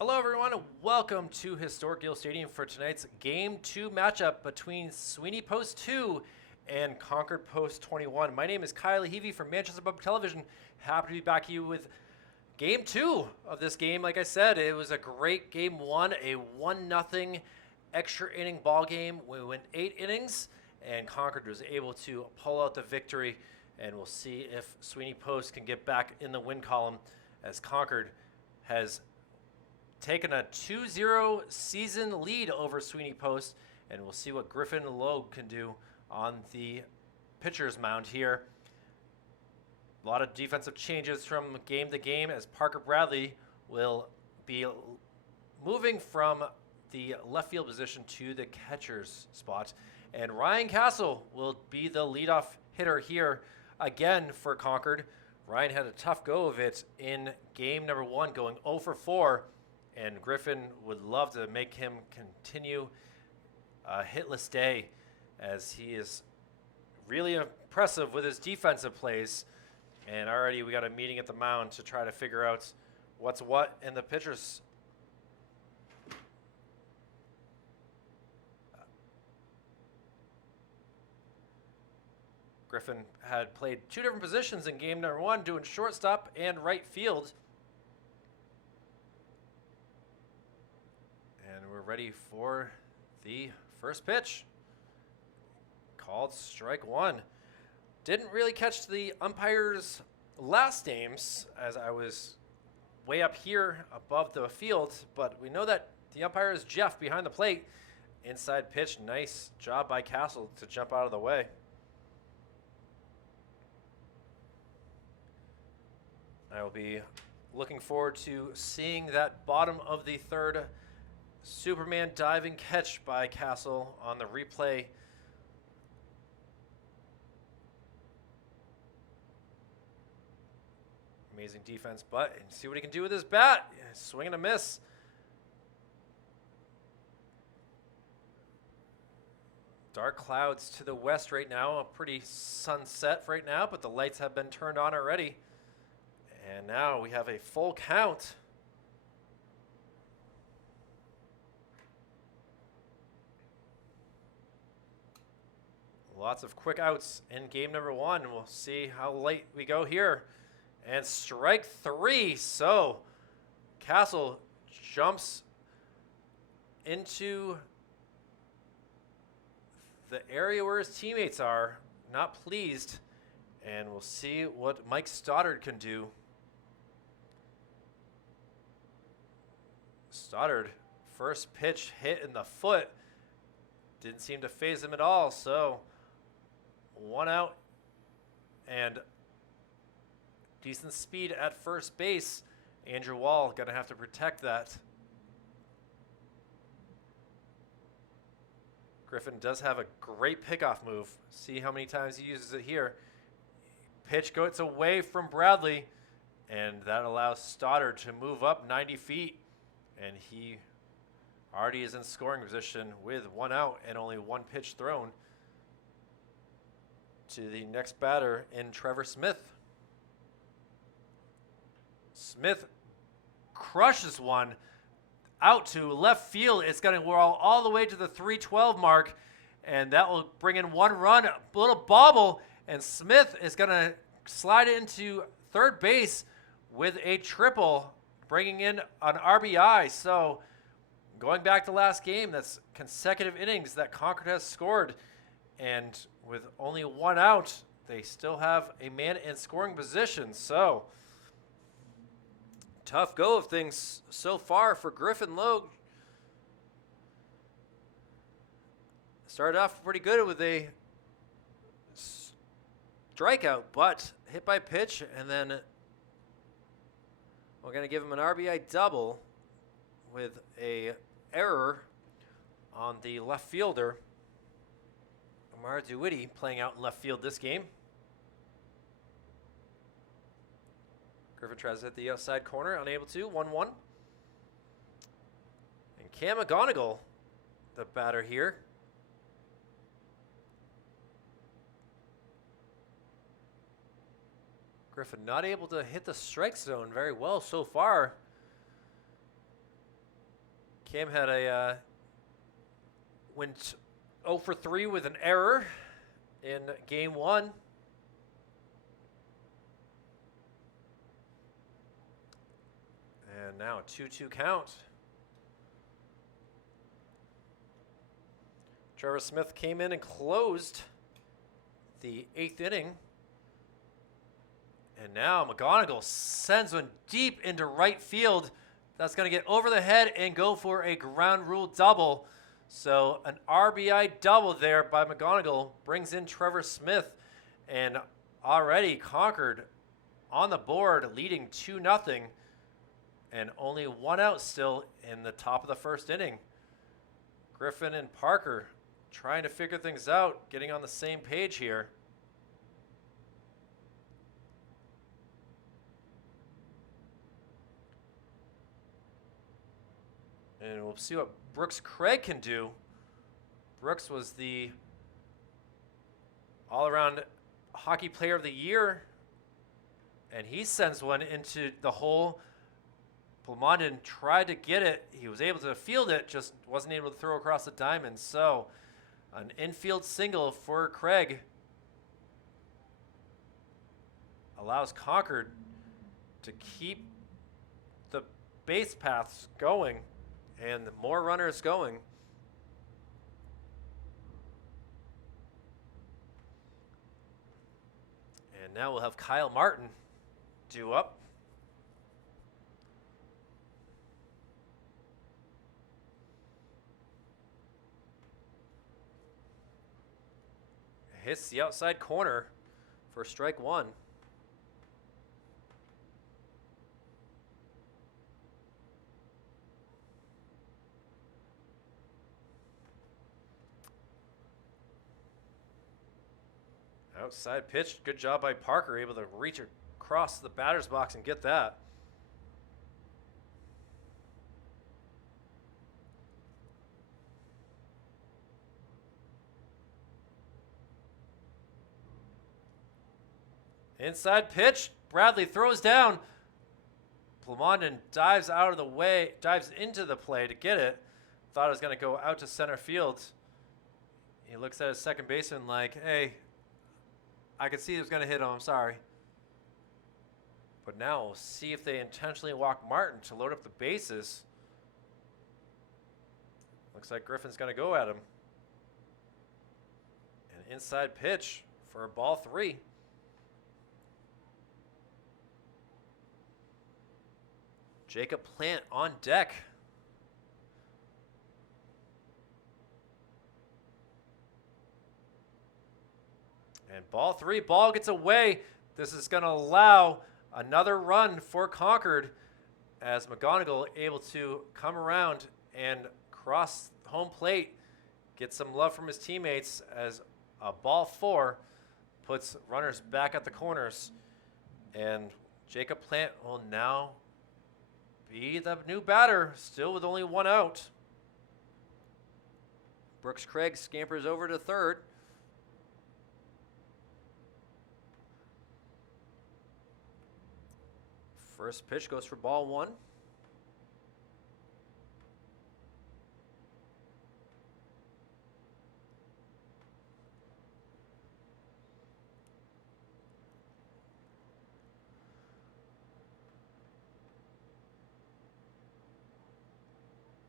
Hello everyone and welcome to Historic Gill Stadium for tonight's Game 2 matchup between Sweeney Post 2 and Concord Post 21. My name is Kyle Levy from Manchester Public Television. Happy to be back to you with Game 2 of this game. Like I said, it was a great Game 1, a 1-0 extra inning ball game. We went 8 innings and Concord was able to pull out the victory, and we'll see if Sweeney Post can get back in the win column as Concord has taken a 2-0 season lead over Sweeney Post, and we'll see what Griffin Logue can do on the pitcher's mound here. A lot of defensive changes from game to game as Parker Bradley will be moving from the left field position to the catcher's spot, and Ryan Castle will be the leadoff hitter here again for Concord. Ryan had a tough go of it in game number 1, going 0 for 4. And Griffin would love to make him continue a hitless day, as he is really impressive with his defensive plays. And already we got a meeting at the mound to try to figure out what's what in the pitchers. Griffin had played 2 different positions in game number 1, doing shortstop and right field. We're ready for the first pitch. Called strike 1. Didn't really catch the umpire's last names as I was way up here above the field, but we know that the umpire is Jeff behind the plate. Inside pitch, nice job by Castle to jump out of the way. I will be looking forward to seeing that bottom of the third Superman diving catch by Castle on the replay. Amazing defense, but see what he can do with his bat. Swing and a miss. Dark clouds to the west right now. A pretty sunset right now, but the lights have been turned on already. And now we have a full count. Lots of quick outs in game number 1. We'll see how late we go here. And strike 3. So Castle jumps into the area where his teammates are, not pleased. And we'll see what Mike Stoddard can do. Stoddard, first pitch hit in the foot. Didn't seem to faze him at all, so 1 out and decent speed at first base. Andrew Wall gonna have to protect that. Griffin does have a great pickoff move. See how many times he uses it here. Pitch goes away from Bradley, and that allows Stoddard to move up 90 feet, and he already is in scoring position with 1 out and only 1 pitch thrown to the next batter in Trevor Smith. Smith crushes one out to left field. It's going to roll all the way to the 312 mark, and that will bring in 1 run, a little bobble, and Smith is going to slide into third base with a triple, bringing in an RBI. So going back to last game, that's consecutive innings that Concord has scored. And with only 1 out, they still have a man in scoring position. So tough go of things so far for Griffin Logue. Started off pretty good with a strikeout, but hit by pitch, and then we're going to give him an RBI double with a error on the left fielder. Amar DeWitty playing out in left field this game. Griffin tries to hit the outside corner, unable to, 1-1. And Cam McGonigal, the batter here. Griffin not able to hit the strike zone very well so far. Cam had went 0 for 3 with an error in game 1. And now a 2-2 count. Trevor Smith came in and closed the 8th inning. And now McGonigal sends one deep into right field. That's going to get over the head and go for a ground rule double. So an RBI double there by McGonigal brings in Trevor Smith. And already Concord on the board leading 2-0. And only 1 out still in the top of the 1st inning. Griffin and Parker trying to figure things out, getting on the same page here. And we'll see what Brooks Craig can do. Brooks was the all-around hockey player of the year, and he sends one into the hole. Plumondon tried to get it. He was able to field it, just wasn't able to throw across the diamond. So an infield single for Craig allows Concord to keep the base paths going and more runners going. And now we'll have Kyle Martin due up. Hits the outside corner for strike 1. Outside pitch, good job by Parker, able to reach across the batter's box and get that. Inside pitch, Bradley throws down. Plumondon dives out of the way, dives into the play to get it. Thought it was going to go out to center field. He looks at his second baseman like, hey, I could see he was going to hit him, I'm sorry. But now we'll see if they intentionally walk Martin to load up the bases. Looks like Griffin's going to go at him. An inside pitch for ball 3. Jacob Plant on deck. And ball 3, ball gets away. This is going to allow another run for Concord as McGonigal able to come around and cross home plate, get some love from his teammates as a ball 4 puts runners back at the corners. And Jacob Plant will now be the new batter, still with only 1 out. Brooks Craig scampers over to third. First pitch goes for ball 1.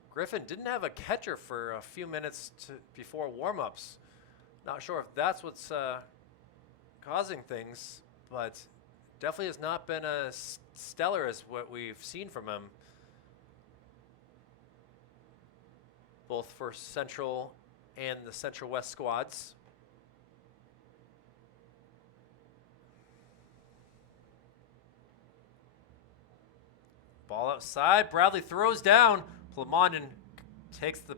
Griffin didn't have a catcher for a few minutes before warm-ups. Not sure if that's what's causing things, but definitely has not been as stellar as what we've seen from him, both for Central and the Central West squads. Ball outside, Bradley throws down. Plumondon takes the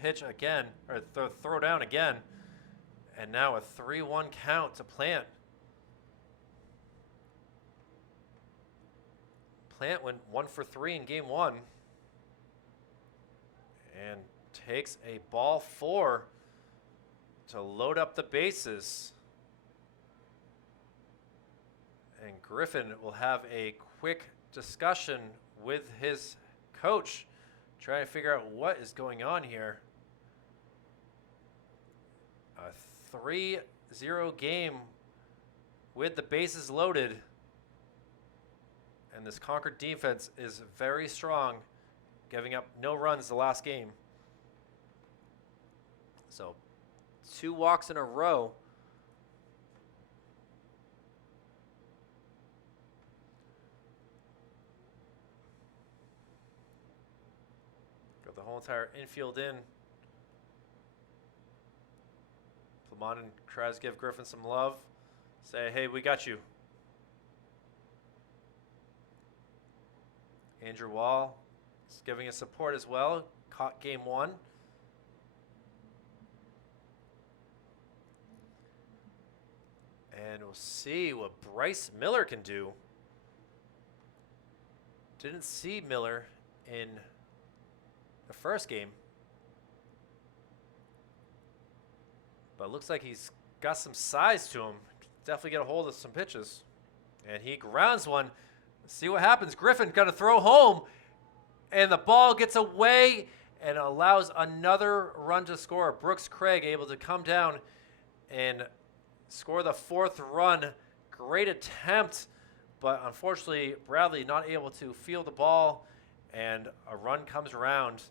pitch again, or throw down again. And now a 3-1 count to Plant. Plant went 1 for 3 in game 1. And takes a ball 4 to load up the bases. And Griffin will have a quick discussion with his coach, Trying to figure out what is going on here. A 3-0 game with the bases loaded. And this Concord defense is very strong, giving up no runs the last game. So 2 walks in a row. Got the whole entire infield in. Plamanon tries to give Griffin some love. Say, hey, we got you. Andrew Wall is giving us support as well. Caught game 1. And we'll see what Bryce Miller can do. Didn't see Miller in the first game. But looks like he's got some size to him. Definitely get a hold of some pitches. And he grounds one. Let's see what happens. Griffin going to throw home. And the ball gets away and allows another run to score. Brooks Craig able to come down and score the 4th run. Great attempt. But unfortunately, Bradley not able to field the ball. And a run comes around.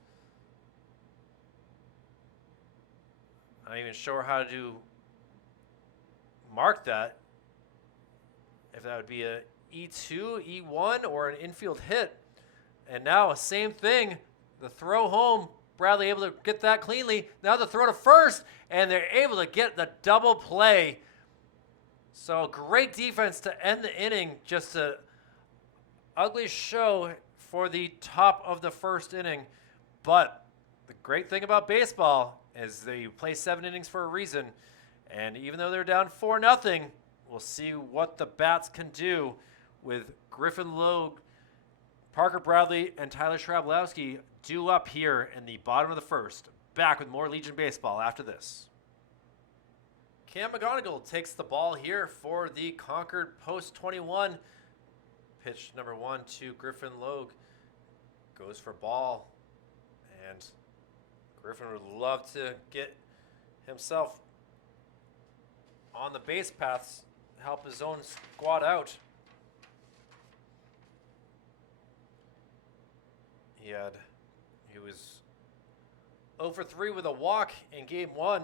I'm not even sure how to mark that. If that would be a E2, E1, or an infield hit. And now, same thing. The throw home. Bradley able to get that cleanly. Now the throw to first. And they're able to get the double play. So great defense to end the inning. Just an ugly show for the top of the first inning. But the great thing about baseball is they play 7 innings for a reason. And even though they're down 4-0, we'll see what the Bats can do with Griffin Logue, Parker Bradley, and Tyler Schrablowski due up here in the bottom of the first. Back with more Legion Baseball after this. Cam McGonigal takes the ball here for the Concord Post 21. Pitch number 1 to Griffin Logue. Goes for ball. And Griffin would love to get himself on the base paths, help his own squad out. He was 0 for 3 with a walk in game 1,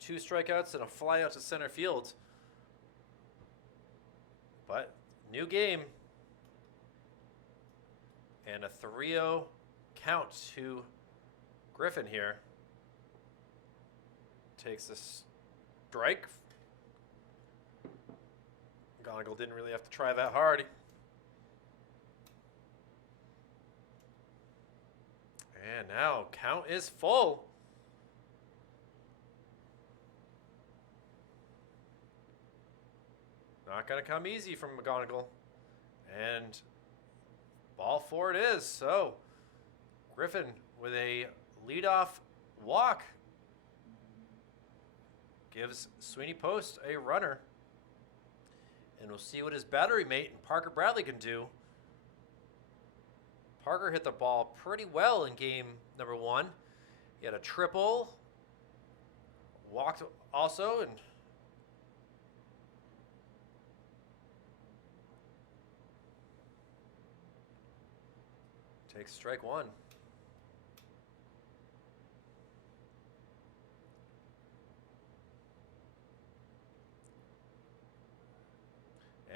2 strikeouts and a fly out to center field. But new game. And a 3-0 count to Griffin here. Takes a strike. McGonigal didn't really have to try that hard. And now count is full. Not going to come easy from McGonigal. And ball 4 it is. So Griffin with a leadoff walk gives Sweeney Post a runner. And we'll see what his battery mate Parker Bradley can do. Parker hit the ball pretty well in game number 1. He had a triple, walked also, and takes strike 1.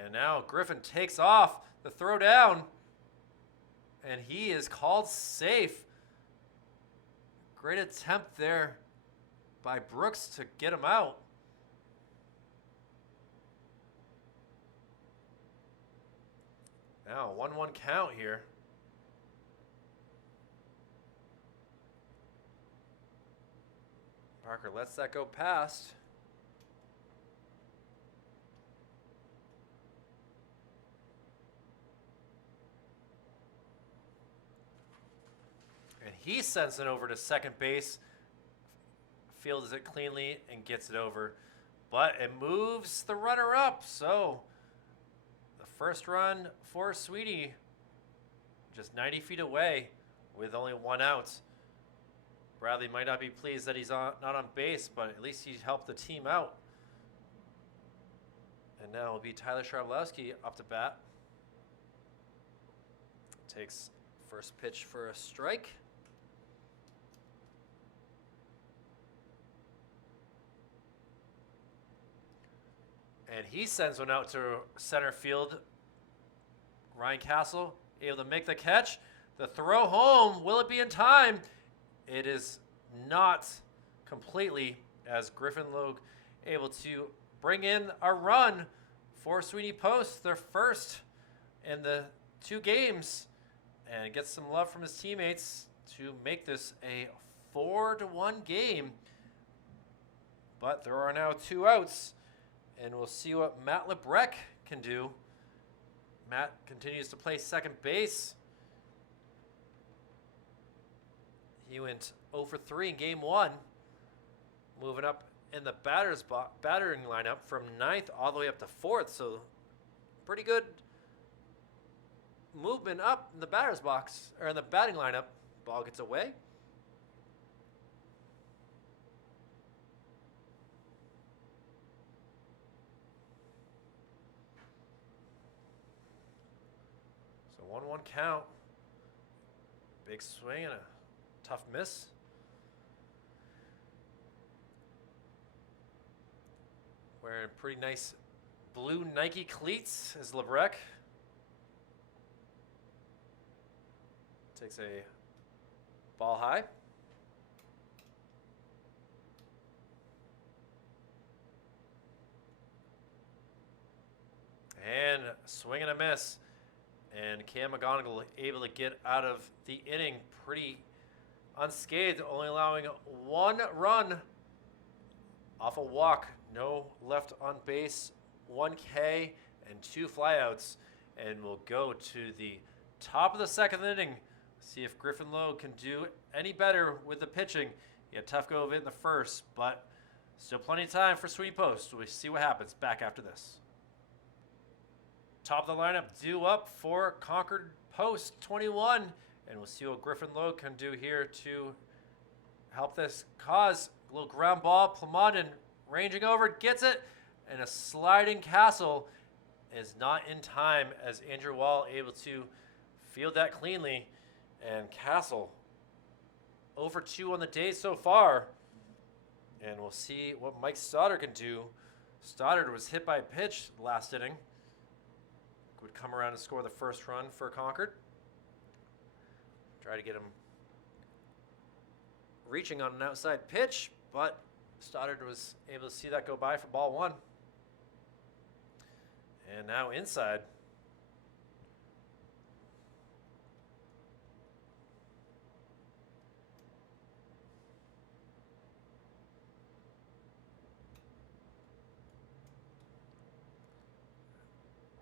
And now Griffin takes off the throw down. And he is called safe. Great attempt there by Brooks to get him out. Now 1-1 count here. Parker lets that go past. And he sends it over to second base, fields it cleanly, and gets it over. But it moves the runner up. So the first run for Sweeney, just 90 feet away. with only 1 out. Bradley might not be pleased that he's not on base, but at least he helped the team out. And now it'll be Tyler Sharblowski up to bat. Takes first pitch for a strike. And he sends one out to center field. Ryan Castle able to make the catch. The throw home, will it be in time? It is not completely, as Griffin Logue able to bring in a run for Sweeney Post, their first in the 2 games, and get some love from his teammates to make this a 4-1 game. But there are now 2 outs, and we'll see what Matt Lebrec can do. Matt continues to play second base. He went 0 for 3 in game 1, moving up in the battering lineup from 9th all the way up to 4th. So pretty good movement up in the batter's box, or in the batting lineup. Ball gets away. So 1-1 count. Big swing and a tough miss. Wearing pretty nice blue Nike cleats is Lebrec. Takes a ball high. And swing and a miss. And Cam McGonigal able to get out of the inning pretty unscathed, only allowing 1 run off a walk. No left on base, 1 K, and 2 flyouts. And we'll go to the top of the 2nd inning. See if Griffin Logue can do any better with the pitching. He had a tough go of it in the first, but still plenty of time for Sweeney Post. We'll see what happens back after this. Top of the lineup due up for Concord Post 21. And we'll see what Griffin Logue can do here to help this cause. A little ground ball. Plamondon ranging over, gets it. And a sliding Castle is not in time as Andrew Wall able to field that cleanly. And Castle 0 for 2 on the day so far. And we'll see what Mike Stoddard can do. Stoddard was hit by a pitch last inning. Would come around and score the first run for Concord. Try to get him reaching on an outside pitch, but Stoddard was able to see that go by for ball 1. And now inside.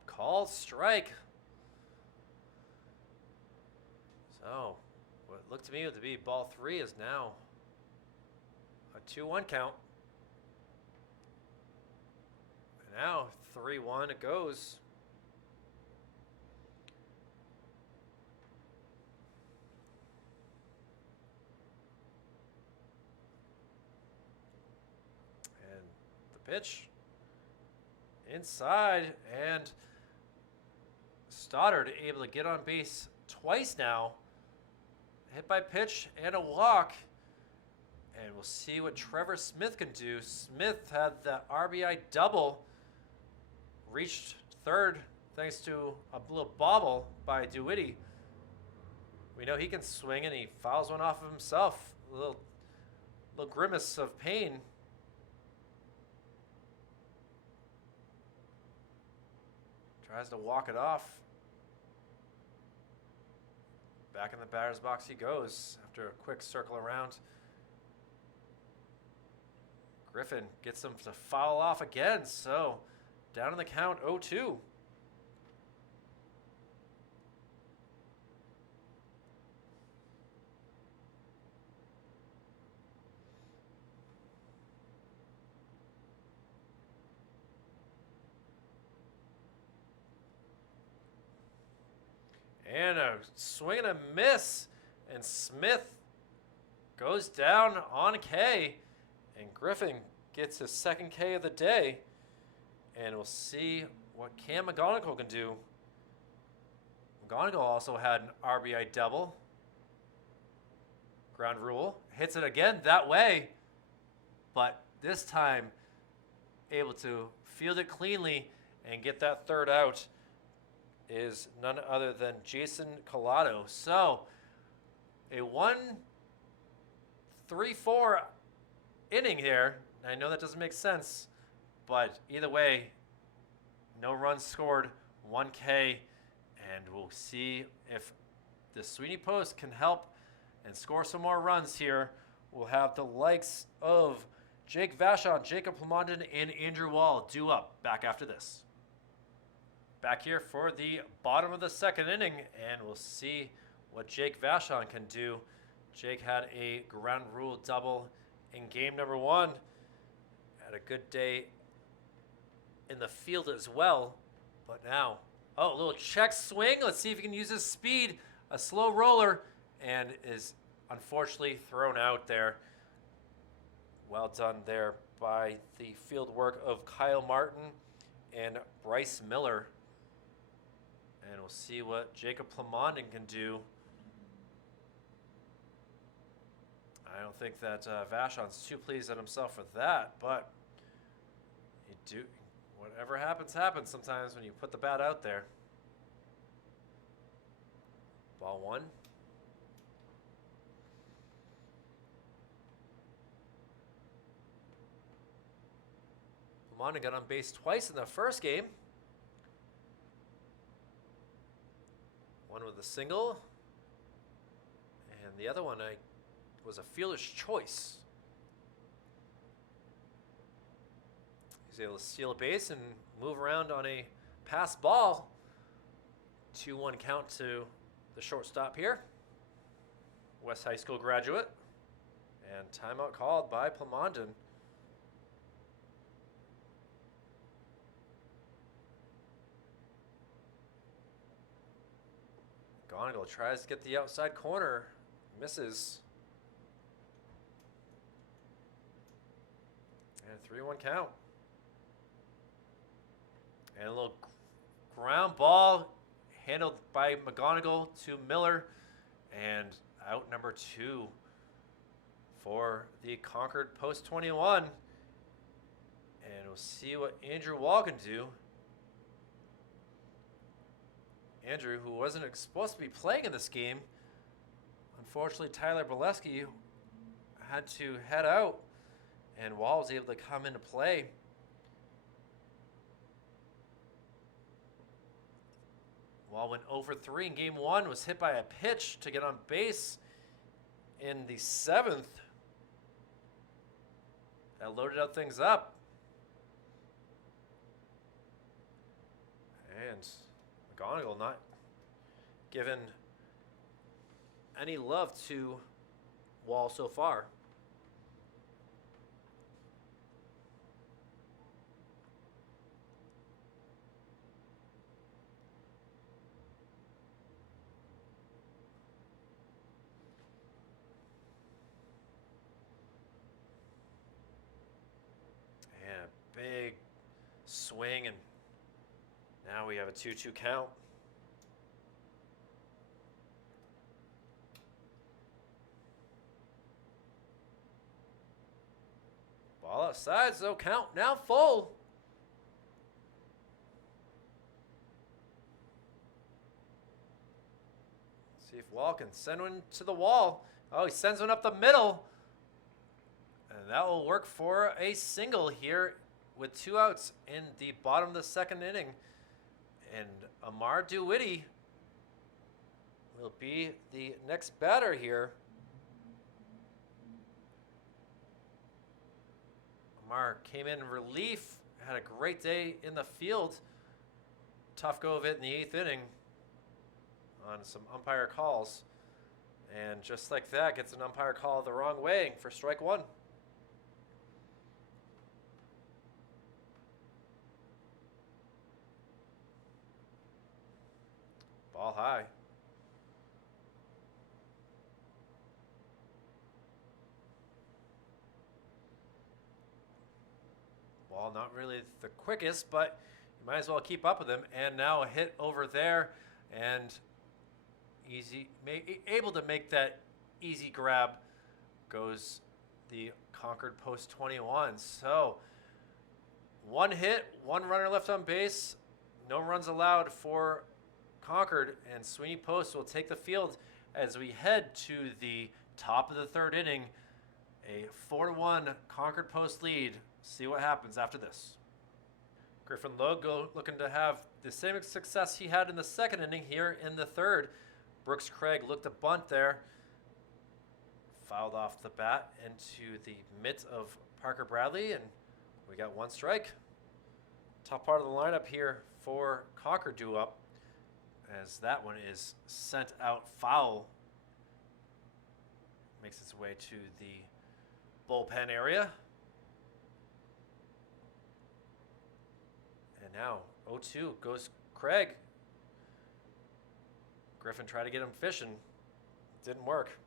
Called strike. So, what looked to me to be ball 3 is now a 2-1 count. And now 3-1 it goes. And the pitch inside, and Stoddard able to get on base twice now. Hit by pitch and a walk. And we'll see what Trevor Smith can do. Smith had the RBI double. Reached 3rd thanks to a little bobble by DeWitty. We know he can swing, and he fouls one off of himself. A little grimace of pain. Tries to walk it off. Back in the batter's box he goes after a quick circle around. Griffin gets him to foul off again, so down in the count 0-2. And a swing and a miss And Smith goes down on K. And Griffin gets his second K of the day. And we'll see what Cam McGonigal can do. McGonigal also had an RBI double. Ground rule. Hits it again that way. But this time, able to field it cleanly and get that third out is none other than Jason Collado. So, a 1-3-4 inning here. I know that doesn't make sense, but either way, no runs scored, 1K, and we'll see if the Sweeney Post can help and score some more runs here. We'll have the likes of Jake Vachon, Jacob Plamondon, and Andrew Wall due up back after this. Back here for the bottom of the second inning, and we'll see what Jake Vachon can do. Jake had a ground rule double in game number 1. Had a good day in the field as well. But now, a little check swing. Let's see if he can use his speed. A slow roller, and is unfortunately thrown out there. Well done there by the field work of Kyle Martin and Bryce Miller. And we'll see what Jacob Plamondon can do. I don't think that Vachon's too pleased at himself with that, but whatever happens, happens sometimes when you put the bat out there. Ball 1. Plamondon got on base twice in the first game. One with a single, and the other one was a fielder's choice. He's able to steal a base and move around on a pass ball. 2-1 count to the shortstop here. West High School graduate. And timeout called by Plamondon. McGonigal tries to get the outside corner. Misses. And 3-1 count. And a little ground ball handled by McGonigal to Miller. And out number 2 for the Concord Post 21. And we'll see what Andrew Wall can do. Andrew, who wasn't supposed to be playing in this game, unfortunately Tyler Bolesky had to head out, and Wall was able to come into play. Wall went over 3 in game 1, was hit by a pitch to get on base in the 7th. That loaded out things up. And McGonigal not given any love to Wall so far. And a big swing, and now we have a 2-2 count. Ball outside, so count now full. See if Wall can send one to the wall. Oh, he sends one up the middle. And that will work for a single here with 2 outs in the bottom of the second inning. And Amar DeWitty will be the next batter here. Amar came in relief, had a great day in the field. Tough go of it in the 8th inning on some umpire calls. And just like that, gets an umpire call the wrong way for strike 1. Ball high. ball not really the quickest, but you might as well keep up with him. And now a hit over there, and able to make that easy grab goes the Concord post 21. So one hit, one runner left on base, no runs allowed for Concord, and Sweeney Post will take the field as we head to the top of the third inning. A 4-1 Concord Post lead. See what happens after this. Griffin Logue looking to have the same success he had in the second inning here in the third. Brooks Craig looked to bunt there. Fouled off the bat into the mitt of Parker Bradley, and we got one strike. Top part of the lineup here for Concord due up, as that one is sent out foul. Makes its way to the bullpen area. And now 0-2 goes Craig. Griffin tried to get him fishing. Didn't work.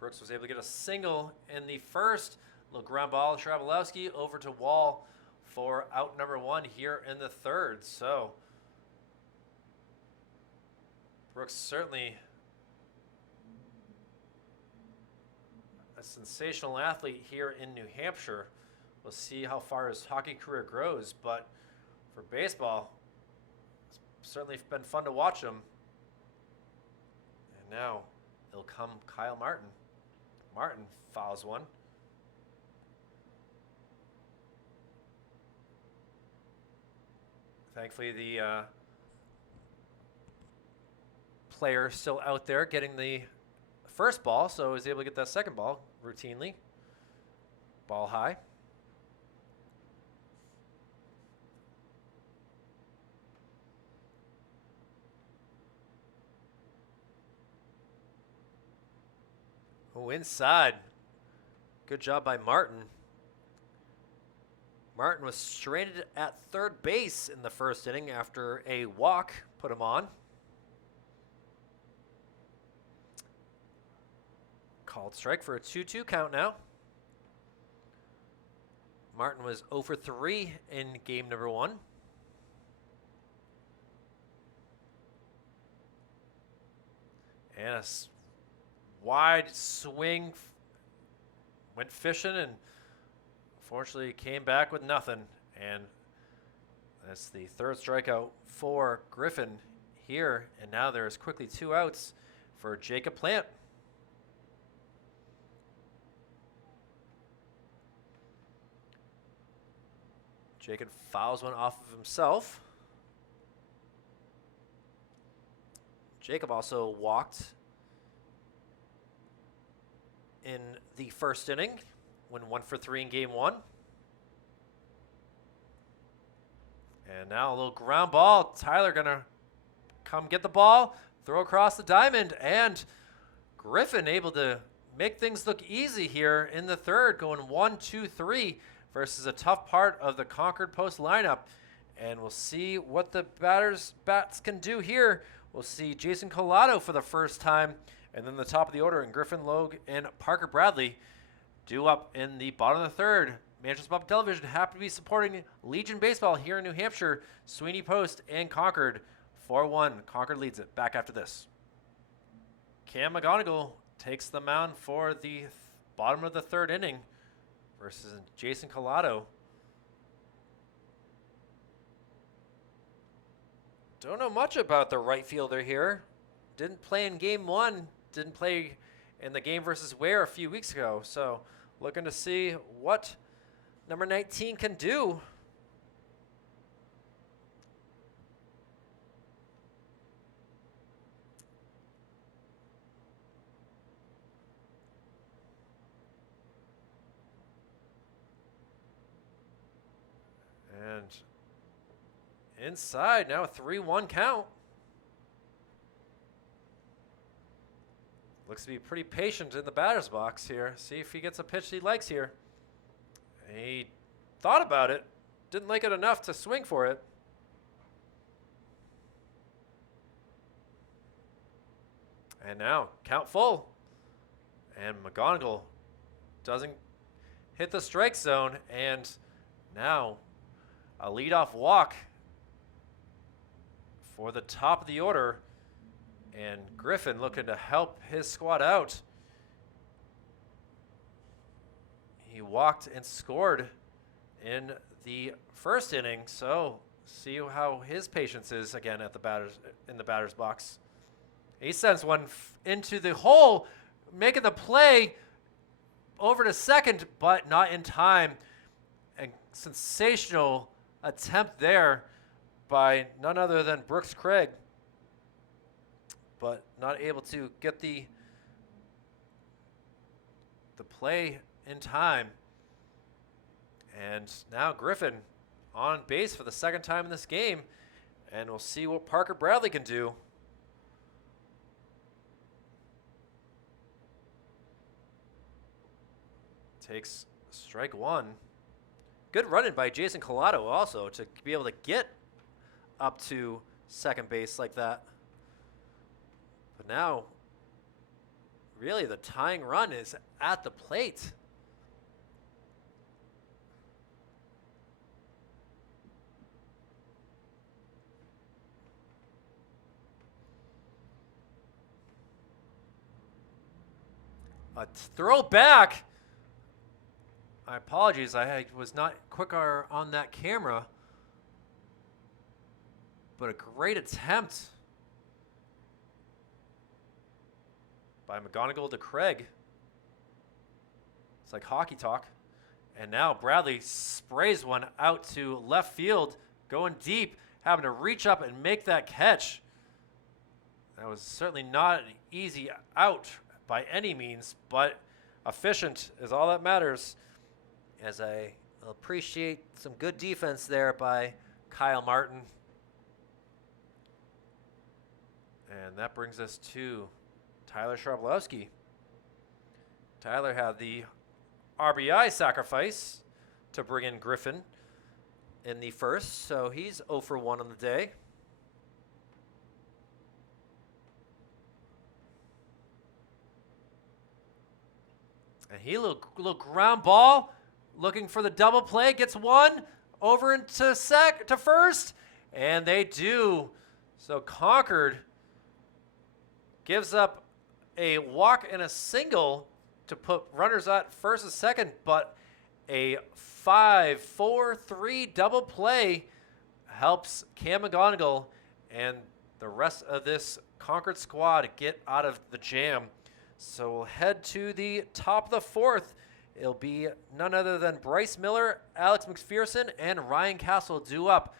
Brooks was able to get a single in the first. Little ground ball, Travelowski over to Wall for out number one here in the third. So Brooks certainly a sensational athlete here in New Hampshire. We'll see how far his hockey career grows, but for baseball, it's certainly been fun to watch him. And now it'll come Kyle Martin. Martin fouls one. Thankfully, the player still out there getting the first ball, so is able to get that second ball routinely. Ball high. Oh, inside. Good job by Martin. Martin was stranded at third base in the first inning after a walk put him on. Called strike for a 2-2 count now. Martin was 0 for 3 in game number 1. And a wide swing, went fishing, and unfortunately came back with nothing. And that's the third strikeout for Griffin here. And now there's quickly 2 outs for Jacob Plant. Jacob fouls one off of himself. Jacob also walked in the first inning, went 1 for 3 in game 1. And now a little ground ball. Tyler gonna come get the ball, throw across the diamond, and Griffin able to make things look easy here in the third, going 1-2-3 versus a tough part of the Concord Post lineup. And we'll see what the bats can do here. We'll see Jason Collado for the first time, and then the top of the order, and Griffin Logue and Parker Bradley due up in the bottom of the third. Manchester Public Television happy to be supporting Legion Baseball here in New Hampshire. Sweeney Post and Concord 4-1. Concord leads it. Back after this. Cam McGonigal takes the mound for the bottom of the third inning versus Jason Collado. Don't know much about the right fielder here. Didn't play in game 1. Didn't play in the game versus Ware a few weeks ago. So looking to see what number 19 can do. And inside now, a 3-1 count. Looks to be pretty patient in the batter's box here. See if he gets a pitch he likes here. He thought about it. Didn't like it enough to swing for it. And now, count full. And McGonigal doesn't hit the strike zone, and now a leadoff walk for the top of the order, and Griffin looking to help his squad out. He walked and scored in the first inning, so see how his patience is again at the batter's box. He sends one into the hole, making the play over to second, but not in time. A sensational attempt there by none other than Brooks Craig, but not able to get the play in time. And now Griffin on base for the second time in this game, and we'll see what Parker Bradley can do. Takes strike one. Good run-in by Jason Collado also to be able to get up to second base like that. But now, really the tying run is at the plate. A throw back. My apologies, I was not quicker on that camera. But a great attempt by McGonigal to Craig. It's like hockey talk. And now Bradley sprays one out to left field, going deep, having to reach up and make that catch. That was certainly not an easy out by any means, but efficient is all that matters. As I appreciate some good defense there by Kyle Martin. And that brings us to Tyler Sharblowski. Tyler had the RBI sacrifice to bring in Griffin in the first, so he's 0 for 1 on the day. And he little ground ball, looking for the double play, gets one over into to first, and they do. So Concord gives up a walk and a single to put runners at first and second, but a 5-4-3 double play helps Cam McGonigal and the rest of this Concord squad get out of the jam. So we'll head to the top of the fourth. It'll be none other than Bryce Miller, Alex McPherson, and Ryan Castle due up.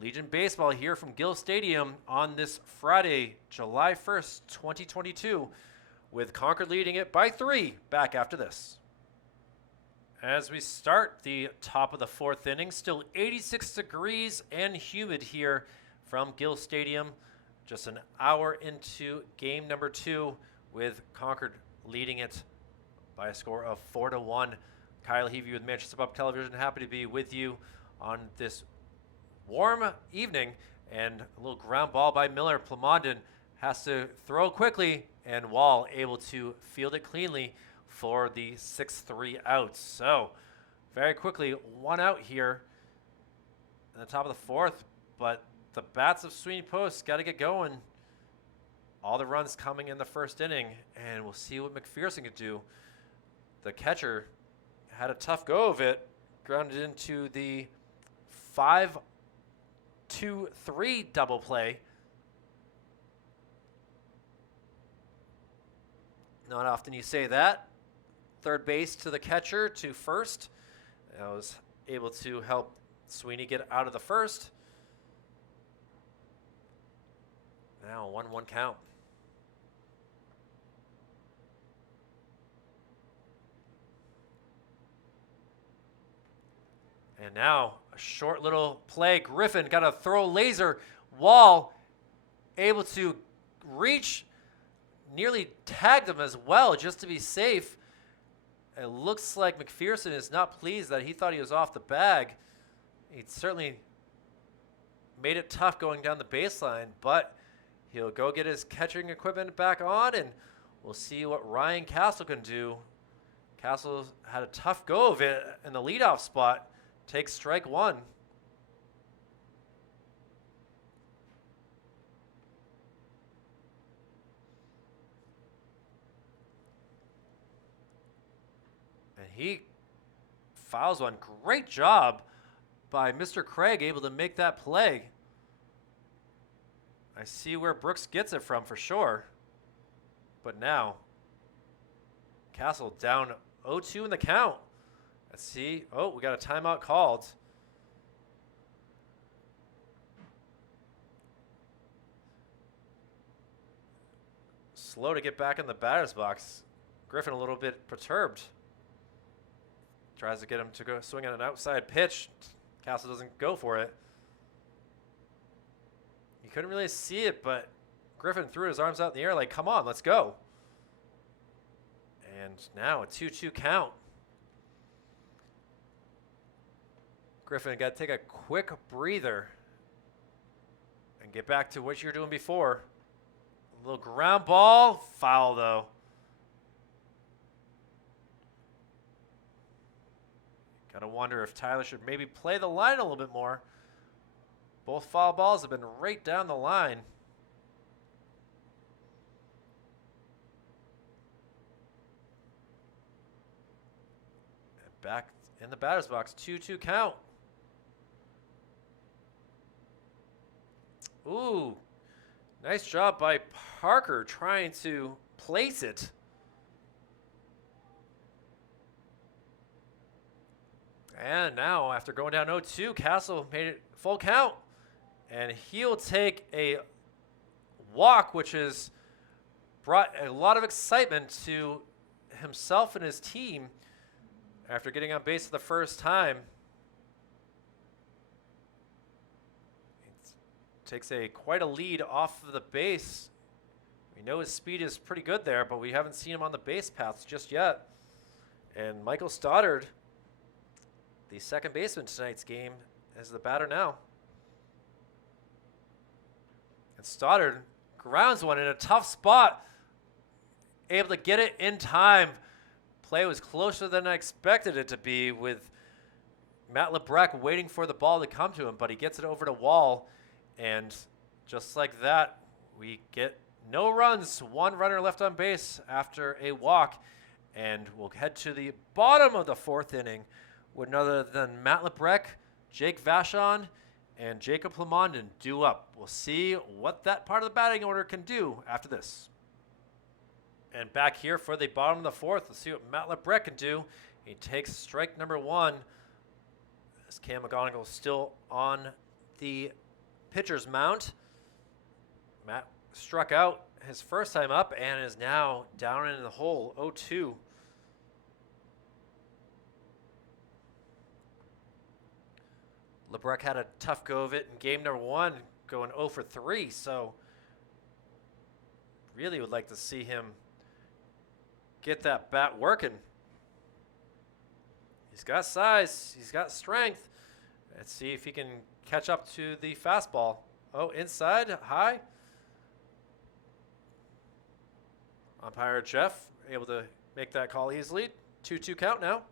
Legion Baseball here from Gill Stadium on this Friday, July 1st, 2022, with Concord leading it by 3. Back after this. As we start the top of the fourth inning, still 86 degrees and humid here from Gill Stadium. Just an hour into game number 2, with Concord leading it by a score of 4-1. Kyle Heavey with Manchester Public Television, happy to be with you on this warm evening. And a little ground ball by Miller. Plamondon has to throw quickly, and Wall able to field it cleanly for the 6-3 out. So very quickly, 1 out here in the top of the fourth, but the bats of Sweeney Post got to get going. All the runs coming in the first inning, and we'll see what McPherson can do. The catcher had a tough go of it, grounded into the 5-2-3 double play. Not often you say that. Third base to the catcher to first. I was able to help Sweeney get out of the first. Now 1-1 count. And now a short little play. Griffin got a throw laser. Wall able to reach, nearly tagged him as well just to be safe. It looks like McPherson is not pleased that he thought he was off the bag. He certainly made it tough going down the baseline, but he'll go get his catching equipment back on, and we'll see what Ryan Castle can do Castle had a tough go of it in the leadoff spot. Takes strike one. And he fouls one. Great job by Mr. Craig, able to make that play. I see where Brooks gets it from for sure. But now, Castle down 0-2 in the count. Let's see. Oh, we got a timeout called. Slow to get back in the batter's box. Griffin a little bit perturbed. Tries to get him to go swing at an outside pitch. Castle doesn't go for it. You couldn't really see it, but Griffin threw his arms out in the air like, come on, let's go. And now a 2-2 count. Griffin got to take a quick breather and get back to what you were doing before. A little ground ball, foul though. Gotta wonder if Tyler should maybe play the line a little bit more. Both foul balls have been right down the line. And back in the batter's box, 2-2 count. Ooh, nice job by Parker trying to place it. And now, after going down 0-2, Castle made it full count. And he'll take a walk, which has brought a lot of excitement to himself and his team after getting on base for the first time. It takes quite a lead off of the base. We know his speed is pretty good there, but we haven't seen him on the base paths just yet. And Michael Stoddard, the second baseman tonight's game, is the batter now. And Stoddard grounds one in a tough spot, able to get it in time. Play was closer than I expected it to be, with Matt LeBrecq waiting for the ball to come to him, but he gets it over to Wall, and just like that, we get no runs, one runner left on base after a walk, and we'll head to the bottom of the fourth inning with none other than Matt LeBrecq, Jake Vachon, and Jacob Plamondon due up. We'll see what that part of the batting order can do after this. And back here for the bottom of the fourth, let's see what Matt LeBrecq can do. He takes strike number one as Cam McGonigal still on the pitcher's mound. Matt struck out his first time up and is now down in the hole, 0-2. LeBrecq had a tough go of it in game number one, going 0 for 3, so really would like to see him get that bat working. He's got size, he's got strength. Let's see if he can catch up to the fastball. Oh, inside, high. Umpire Jeff able to make that call easily. 2-2 count now.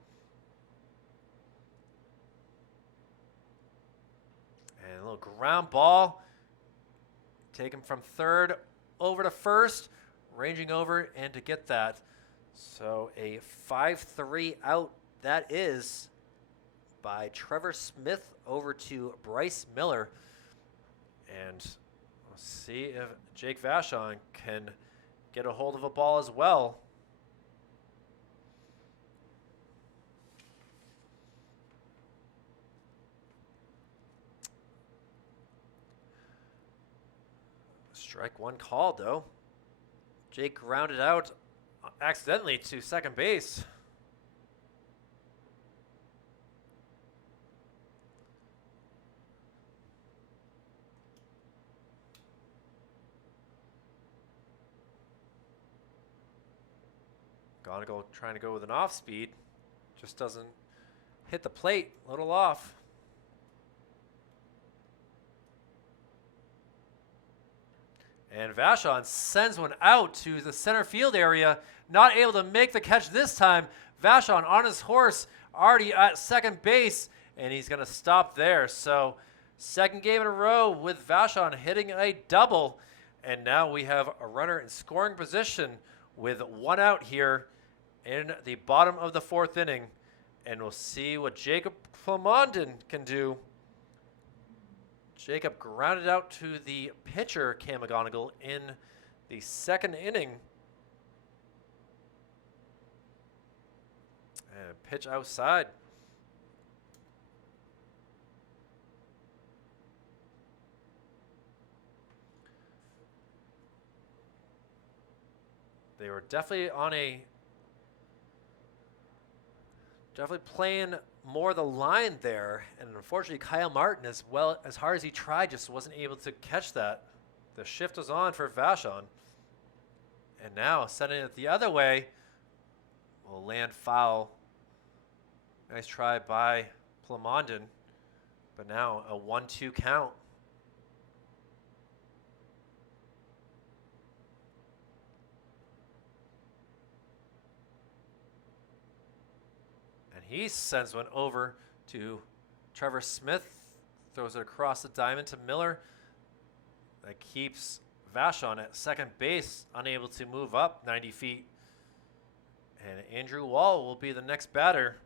And a little ground ball. Take him from third over to first, ranging over and to get that. So a 5-3 out that is by Trevor Smith over to Bryce Miller. And we'll see if Jake Vachon can get a hold of a ball as well. Strike one called though. Jake grounded out accidentally to second base. Gonigal trying to go with an off speed, just doesn't hit the plate, a little off. And Vachon sends one out to the center field area, not able to make the catch this time, Vachon on his horse, already at second base, and he's going to stop there. So second game in a row with Vachon hitting a double, and now we have a runner in scoring position with one out here in the bottom of the fourth inning, and we'll see what Jacob Plamondon can do. Jacob grounded out to the pitcher, Cam McGonigal, in the second inning. And pitch outside. They were definitely playing more the line there, and unfortunately Kyle Martin, as hard as he tried, just wasn't able to catch that. The shift was on for Vachon, and now sending it the other way will land foul. Nice try by Plamondon, but now a 1-2 count. He sends one over to Trevor Smith, throws it across the diamond to Miller. That keeps Vachon at second base, unable to move up 90 feet. And Andrew Wall will be the next batter.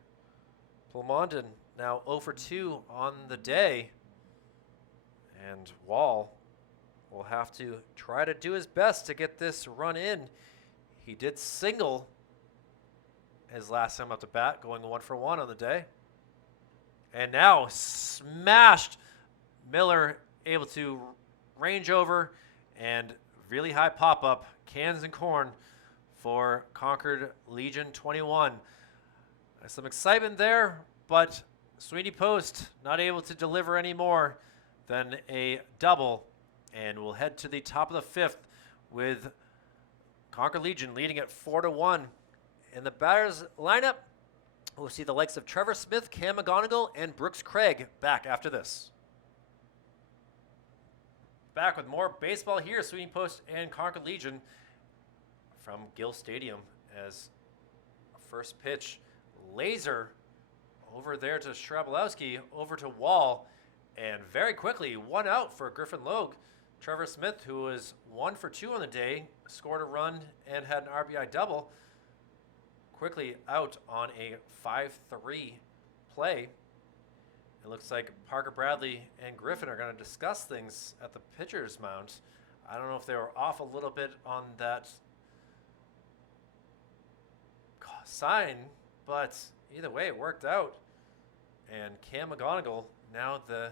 Plamondon now 0 for 2 on the day. And Wall will have to try to do his best to get this run in. He did single his last time up to bat, going 1 for 1 on the day. And now smashed. Miller able to range over, and really high pop-up, cans and corn for Concord Legion 21. Some excitement there, but Sweeney Post not able to deliver any more than a double. And we'll head to the top of the fifth with Concord Legion leading at 4-1. In the batters lineup, we'll see the likes of Trevor Smith, Cam McGonigal, and Brooks Craig back after this. Back with more baseball here, Sweeney Post and Concord Legion from Gill Stadium, as first pitch, laser over there to Strabolowski, over to Wall, and very quickly, one out for Griffin Logue. Trevor Smith, who was 1 for 2 on the day, scored a run and had an RBI double. Quickly out on a 5-3 play. It looks like Parker Bradley and Griffin are going to discuss things at the pitcher's mound. I don't know if they were off a little bit on that sign, but either way, it worked out. And Cam McGonigal, now the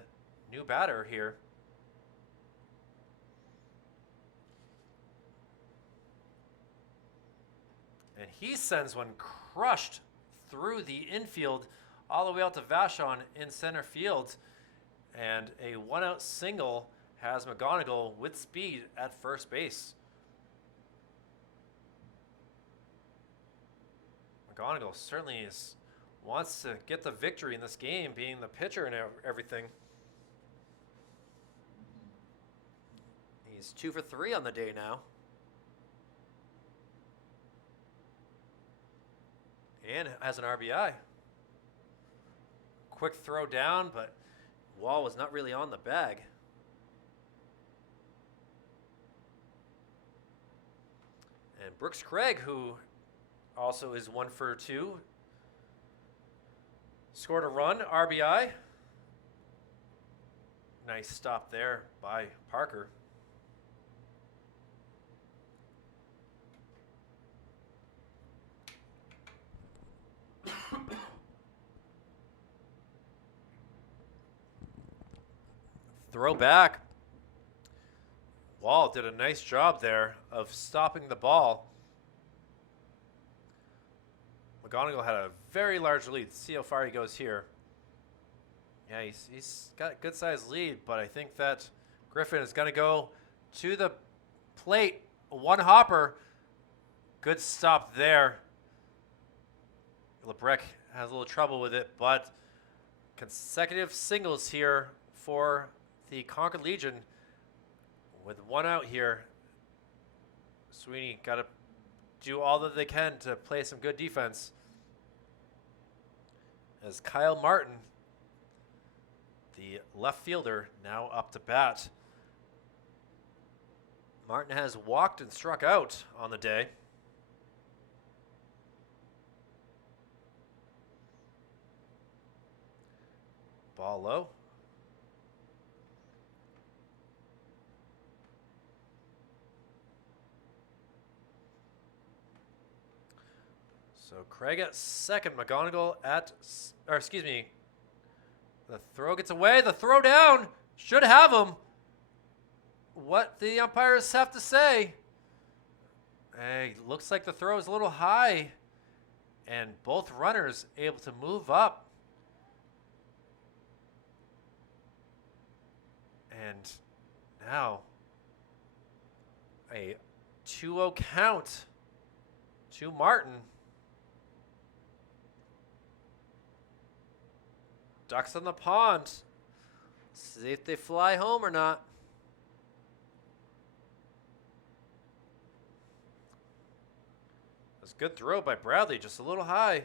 new batter here. And he sends one crushed through the infield all the way out to Vachon in center field. And a one-out single has McGonigal with speed at first base. McGonigal certainly wants to get the victory in this game, being the pitcher and everything. He's 2 for 3 on the day now. And has an RBI. Quick throw down, but Wall was not really on the bag. And Brooks Craig, who also is 1 for 2, scored a run, RBI. Nice stop there by Parker. Throw back. Wall did a nice job there of stopping the ball. McGonigal had a very large lead. See how far he goes here. Yeah, he's got a good sized lead, but I think that Griffin is going to go to the plate. One hopper. Good stop there. Lebrec has a little trouble with it, but consecutive singles here for the Concord Legion. With one out here, Sweeney got to do all that they can to play some good defense. as Kyle Martin, the left fielder, now up to bat. Martin has walked and struck out on the day. Ball low. So Craig at second, McGonigal at, the throw gets away, the throw down, should have him. What the umpires have to say. Hey, looks like the throw is a little high, and both runners able to move up. And now a 2-0 count to Martin. Ducks on the pond. See if they fly home or not. That's a good throw by Bradley, just a little high.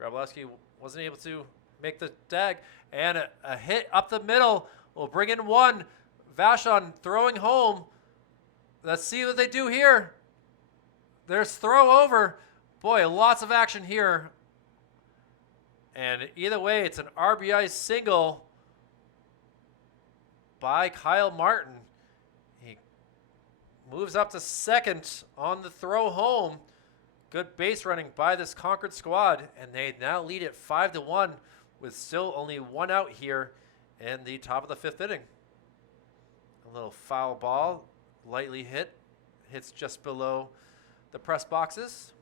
Travelowski wasn't able to make the tag. And a hit up the middle will bring in one. Vashon throwing home. Let's see what they do here. There's throw over. Boy, lots of action here. And either way, it's an RBI single by Kyle Martin. He moves up to second on the throw home. Good base running by this Concord squad, and they now lead it 5-1 with still only one out here in the top of the fifth inning. A little foul ball, lightly hit, hits just below the press boxes.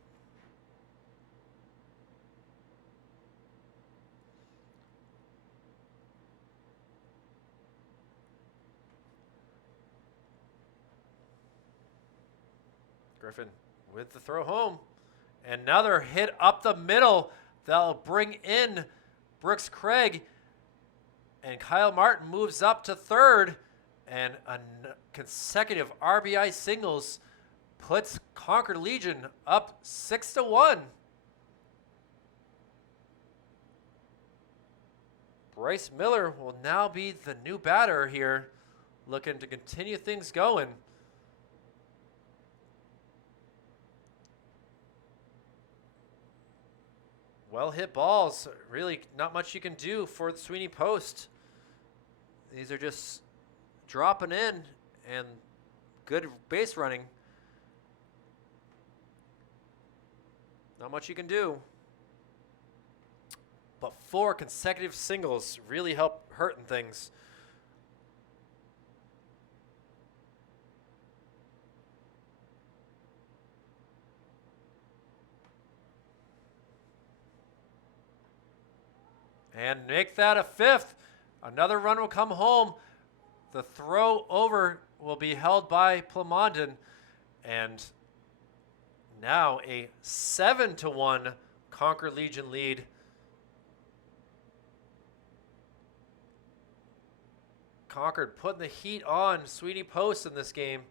Griffin with the throw home. Another hit up the middle that'll bring in Brooks Craig. And Kyle Martin moves up to third. And consecutive RBI singles puts Concord Legion up 6-1. Bryce Miller will now be the new batter here, looking to continue things going. Well hit balls, really not much you can do for the Sweeney post. These are just dropping in and good base running. Not much you can do. But 4 consecutive singles really help hurting things. And make that a 5th. Another run will come home. The throw over will be held by Plamondon. And now a 7-1 Concord Legion lead. Concord putting the heat on Sweeney Post in this game.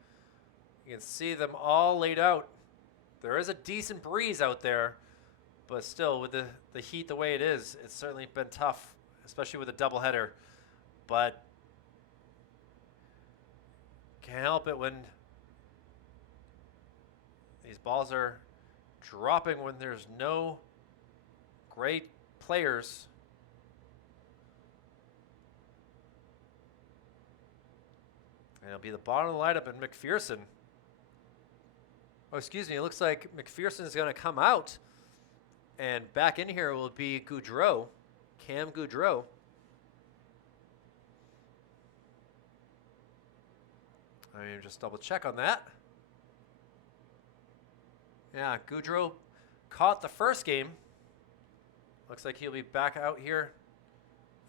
You can see them all laid out. There is a decent breeze out there, but still with the heat the way it is, it's certainly been tough, especially with a doubleheader. But can't help it when these balls are dropping when there's no great players. And it'll be the bottom of the lineup and McPherson. Oh, excuse me. It looks like McPherson is going to come out. And back in here will be Goudreau, Cam Goudreau. I mean, just double check on that. Yeah, Goudreau caught the first game. Looks like he'll be back out here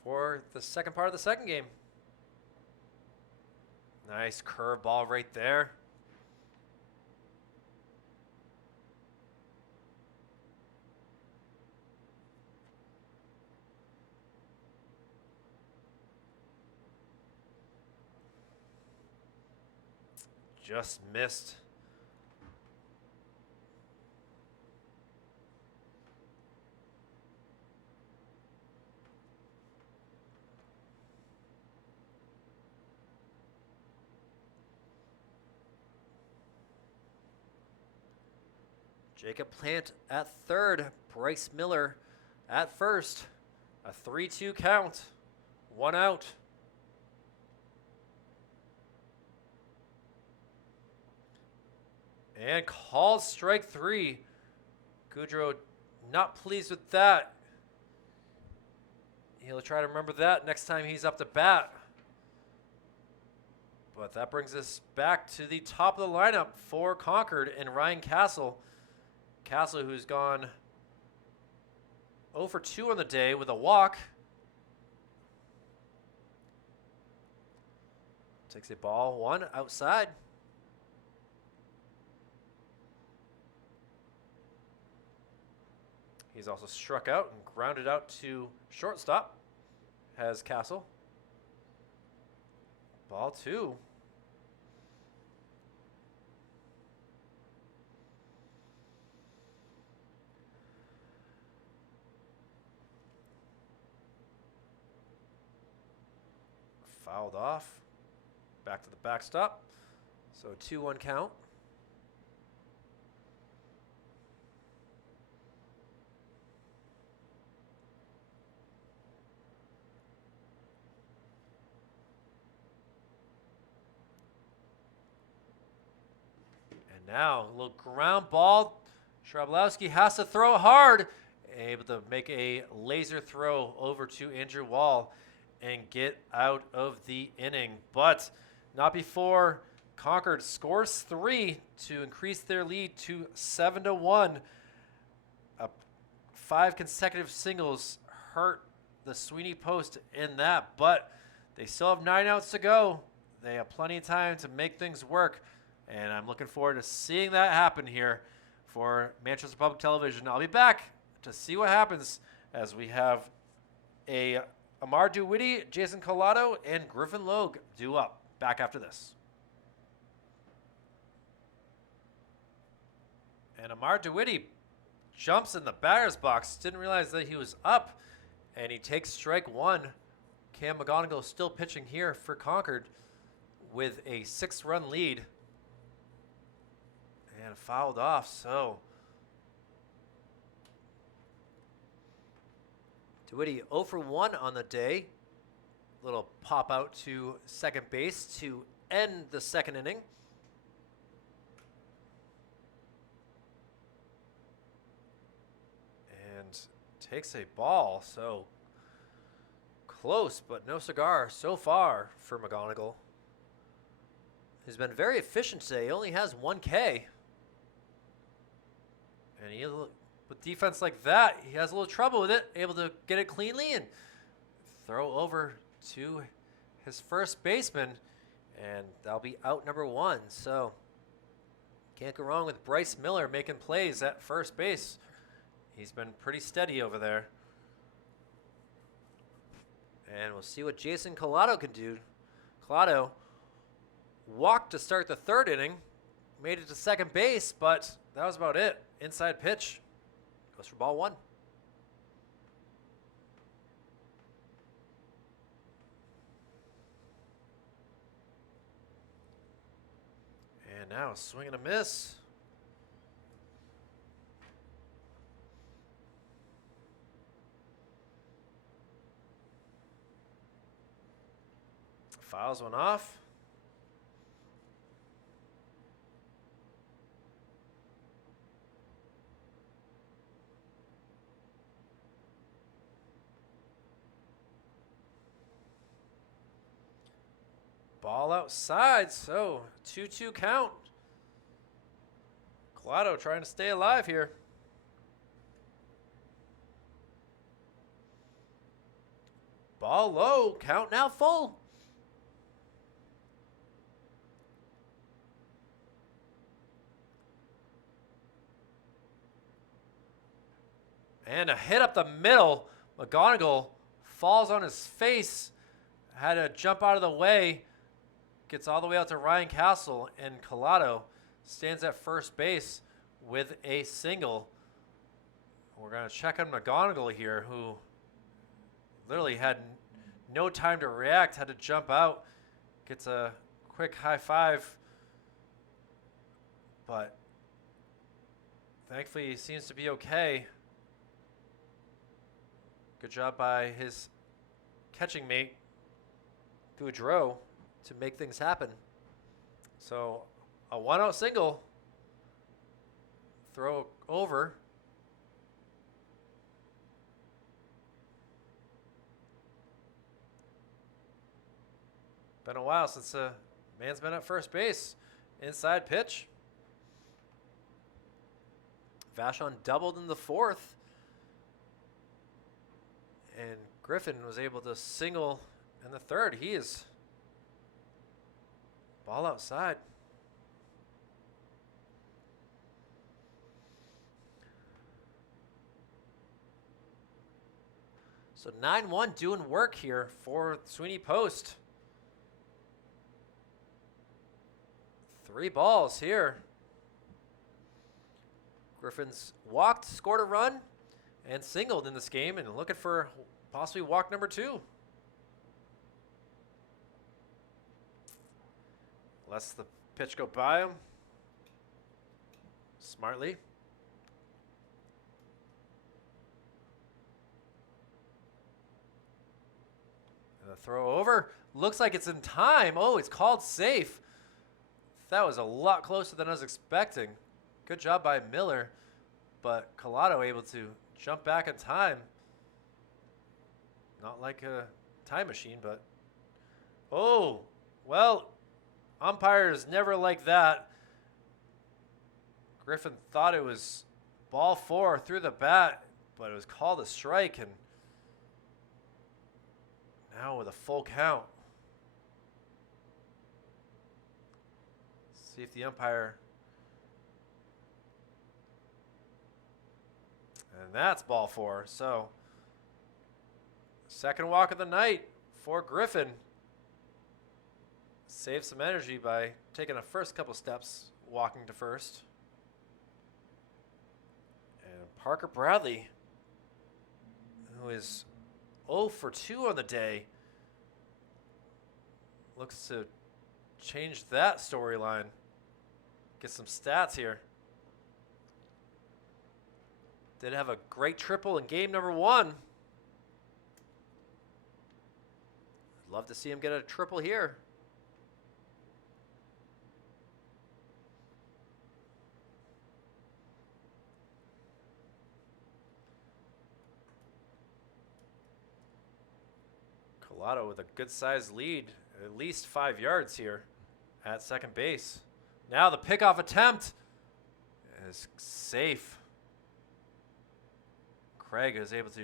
for the second part of the second game. Nice curve ball right there. Just missed. Jacob Plant at third. Bryce Miller at first. A 3-2 count. 1 out. And called strike 3. Goudreau not pleased with that. He'll try to remember that next time he's up to bat. But that brings us back to the top of the lineup for Concord and Ryan Castle. Castle, who's gone 0 for 2 on the day with a walk. Takes a ball 1 outside. He's also struck out and grounded out to shortstop. Has Castle. Ball 2. Fouled off. Back to the backstop. So 2-1 count. Now, a little ground ball. Shrabowski has to throw hard. Able to make a laser throw over to Andrew Wall and get out of the inning. But not before Concord scores 3 to increase their lead to 7-1. 5 consecutive singles hurt the Sweeney post in that, but they still have 9 outs to go. They have plenty of time to make things work. And I'm looking forward to seeing that happen here for Manchester Public Television. I'll be back to see what happens as we have Amar Duwitty, Jason Collado, and Griffin Logue due up. Back after this. And Amar Duwitty jumps in the batter's box. Didn't realize that he was up. And he takes strike 1. Cam McGonigal still pitching here for Concord with a 6-run lead. And fouled off, so Duwitty 0 for 1 on the day. Little pop out to second base to end the second inning. And takes a ball, so close, but no cigar so far for McGonigal. He's been very efficient today. He only has 1 K. And with defense like that, he has a little trouble with it, able to get it cleanly and throw over to his first baseman, and that'll be out number 1. So can't go wrong with Bryce Miller making plays at first base. He's been pretty steady over there. And we'll see what Jason Collado can do. Collado walked to start the 3rd inning, made it to second base, but that was about it. Inside pitch. Goes for ball 1. And now a swing and a miss. Fouls one off. Ball outside, so 2-2 count. Collado trying to stay alive here. Ball low, count now full. And a hit up the middle. McGonigal falls on his face. Had to jump out of the way. Gets all the way out to Ryan Castle, and Collado stands at first base with a single. We're going to check on McGonigal here, who literally had no time to react, had to jump out, gets a quick high five, but Thankfully, he seems to be okay. Good job by his catching mate, Goudreau, to make things happen. So a 1-out single. Throw over. Been a while since a man's been at first base. Inside pitch. Vashon doubled in the fourth. And Griffin was able to single in the third. He is ball outside. So 9-1 doing work here for Sweeney Post. 3 balls here. Griffin's walked, scored a run, and singled in this game, and looking for possibly walk number 2. Lets the pitch go by him smartly. And the throw over. Looks like it's in time. Oh, it's called safe. That was a lot closer than I was expecting. Good job by Miller, but Collado able to jump back in time. Not like a time machine, but oh, well, umpires never like that. Griffin thought it was ball 4 through the bat, but it was called a strike, and now with a full count. See if the umpire, and that's ball 4. So second walk of the night for Griffin. Saved some energy by taking a first couple steps walking to first. And Parker Bradley, who is 0 for 2 on the day, looks to change that storyline. Get some stats here. Did have a great triple in game number 1. I'd love to see him get a triple here. Collado with a good-sized lead, at least 5 yards here at second base. Now the pickoff attempt is safe. Craig is able to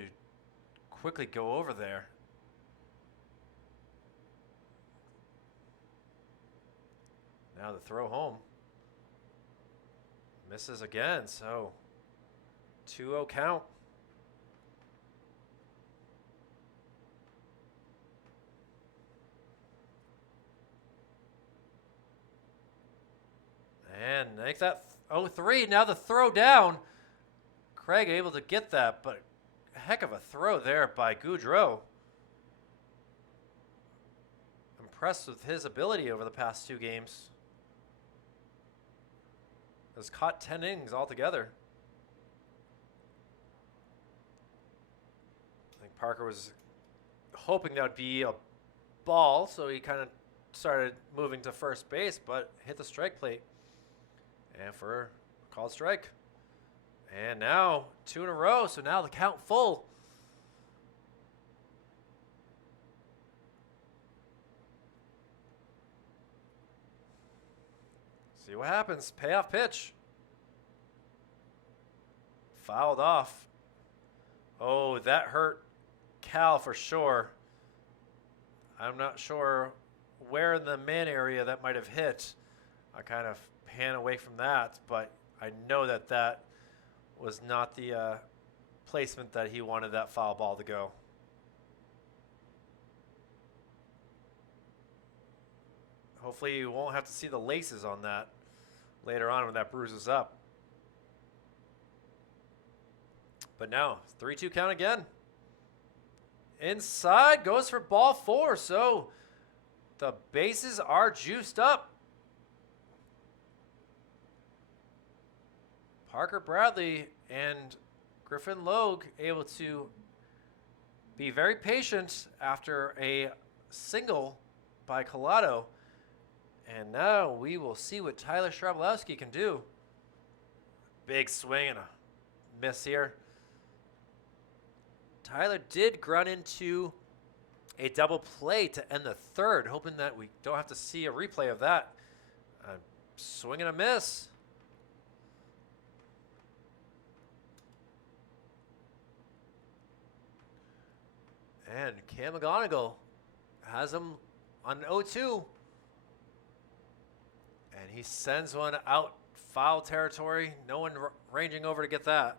quickly go over there. Now the throw home. Misses again, so 2-0 count. And make that 0-3. Now the throw down. Craig able to get that, but a heck of a throw there by Goudreau. Impressed with his ability over the past 2 games. Has caught 10 innings altogether. I think Parker was hoping that would be a ball, so he kind of started moving to first base, but hit the strike plate. And for a called strike. And now 2 in a row, so now the count full. See what happens. Payoff pitch. Fouled off. Oh, that hurt Cal for sure. I'm not sure where in the man area that might have hit. I kind of pan away from that, but I know that that was not the placement that he wanted that foul ball to go. Hopefully you won't have to see the laces on that later on when that bruises up. But now 3-2 count again. Inside, goes for ball 4, so the bases are juiced up. Parker Bradley and Griffin Logue able to be very patient after a single by Collado. And now we will see what Tyler Strabolowski can do. Big swing and a miss here. Tyler did grunt into a double play to end the third, hoping that we don't have to see a replay of that. Swing and a miss. And Cam McGonigal has him on 0-2. And he sends one out foul territory. No one ranging over to get that.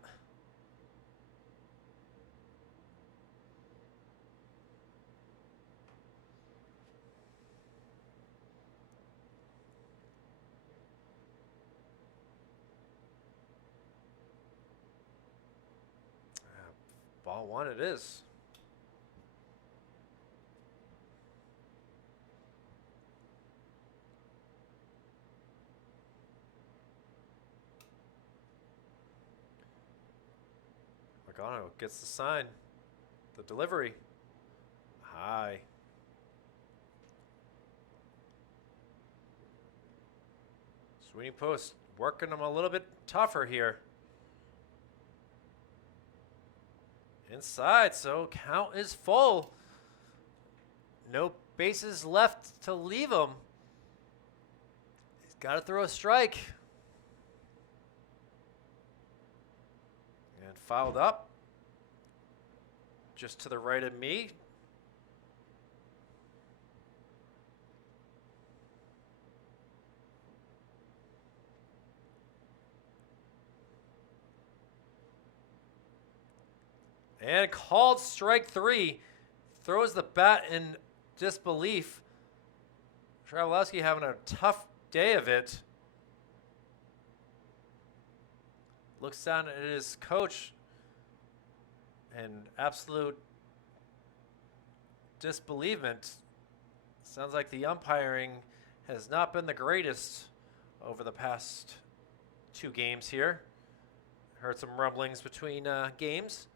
Ball one it is. McGonigal gets the sign. The delivery. High. Sweeney Post working them a little bit tougher here. Inside, so count is full. No bases left to leave him. He's got to throw a strike. And fouled up. Just to the right of me. And called strike three. Throws the bat in disbelief. Strabolowski having a tough day of it. Looks down at his coach in absolute disbelievement. Sounds like the umpiring has not been the greatest over the past 2 games here. Heard some rumblings between games.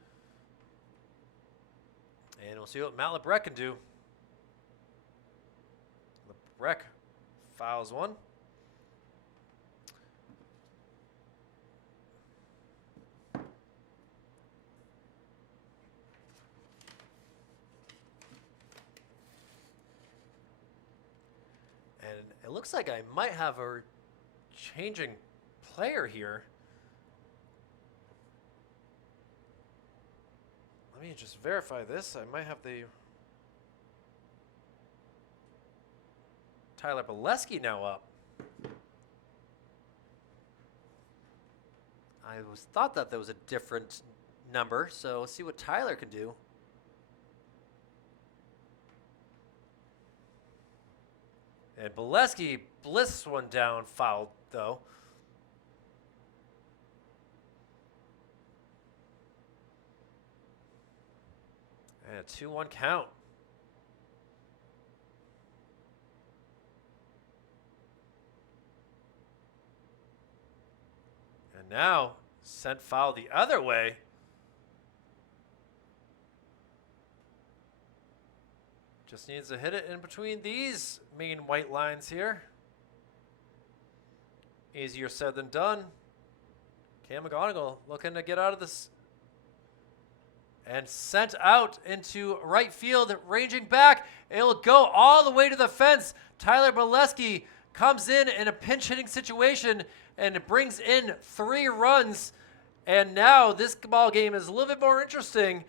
And we'll see what Matt LeBrec can do. LeBrec fouls one. And it looks like I might have a changing player here. Let me just verify this. I might have the Tyler Bolesky now up. I thought that there was a different number, so let's see what Tyler can do. And Bolesky blitzed one down, fouled though. And a 2-1 count. And now sent foul the other way. Just needs to hit it in between these main white lines here. Easier said than done. Cam McGonigal looking to get out of this. And sent out into right field, ranging back. It'll go all the way to the fence. Tyler Bolesky comes in a pinch hitting situation and it brings in 3 runs. And now this ball game is a little bit more interesting.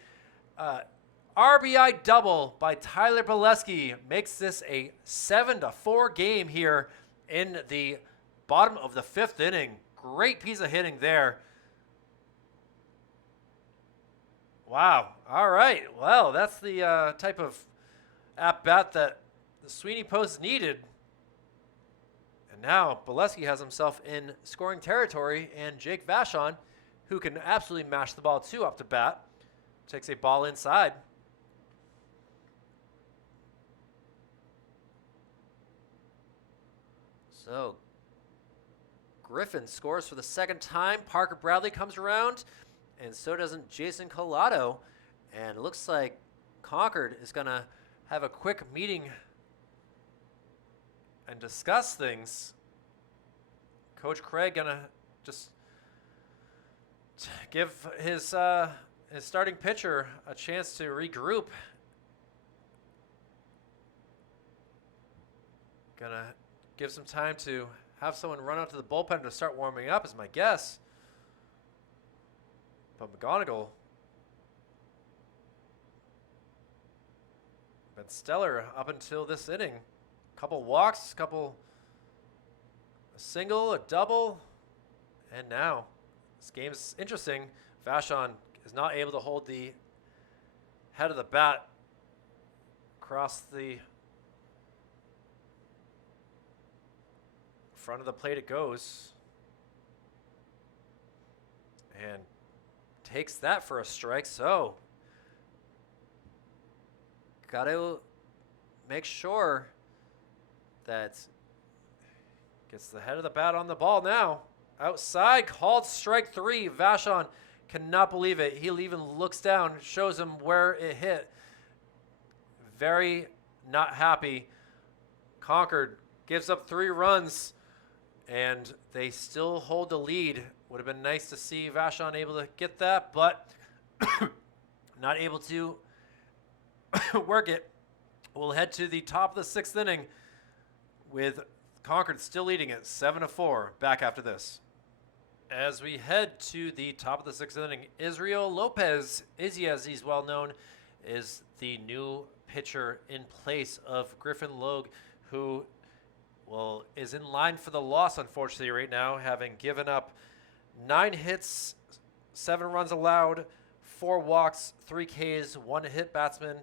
RBI double by Tyler Bolesky makes this a 7-4 game here in the bottom of the 5th inning. Great piece of hitting there. Wow. All right. Well, that's the type of at-bat that the Sweeney Post needed. And now Bolesky has himself in scoring territory, and Jake Vachon, who can absolutely mash the ball too up to bat, takes a ball inside. So Griffin scores for the second time. Parker Bradley comes around, and so doesn't Jason Collado. And it looks like Concord is going to have a quick meeting and discuss things. Coach Craig going to just give his starting pitcher a chance to regroup. Going to give some time to have someone run out to the bullpen to start warming up is my guess. But McGonigal been stellar up until this inning. Couple walks, a single, a double, and now this game's interesting. Vachon is not able to hold the head of the bat across the front of the plate. It goes and takes that for a strike. So got to make sure that gets the head of the bat on the ball now. Outside, called strike 3. Vachon cannot believe it. He even looks down, shows him where it hit. Very not happy. Concord gives up 3 runs, and they still hold the lead. Would have been nice to see Vachon able to get that, but not able to work it. We'll head to the top of the 6th inning with Concord still leading it 7-4. Back after this. As we head to the top of the 6th inning, Israel Lopez, Izzy as he's well known, is the new pitcher in place of Griffin Logue, who is in line for the loss, unfortunately, right now, having given up 9 hits, 7 runs allowed, 4 walks, 3 Ks, 1 hit batsman,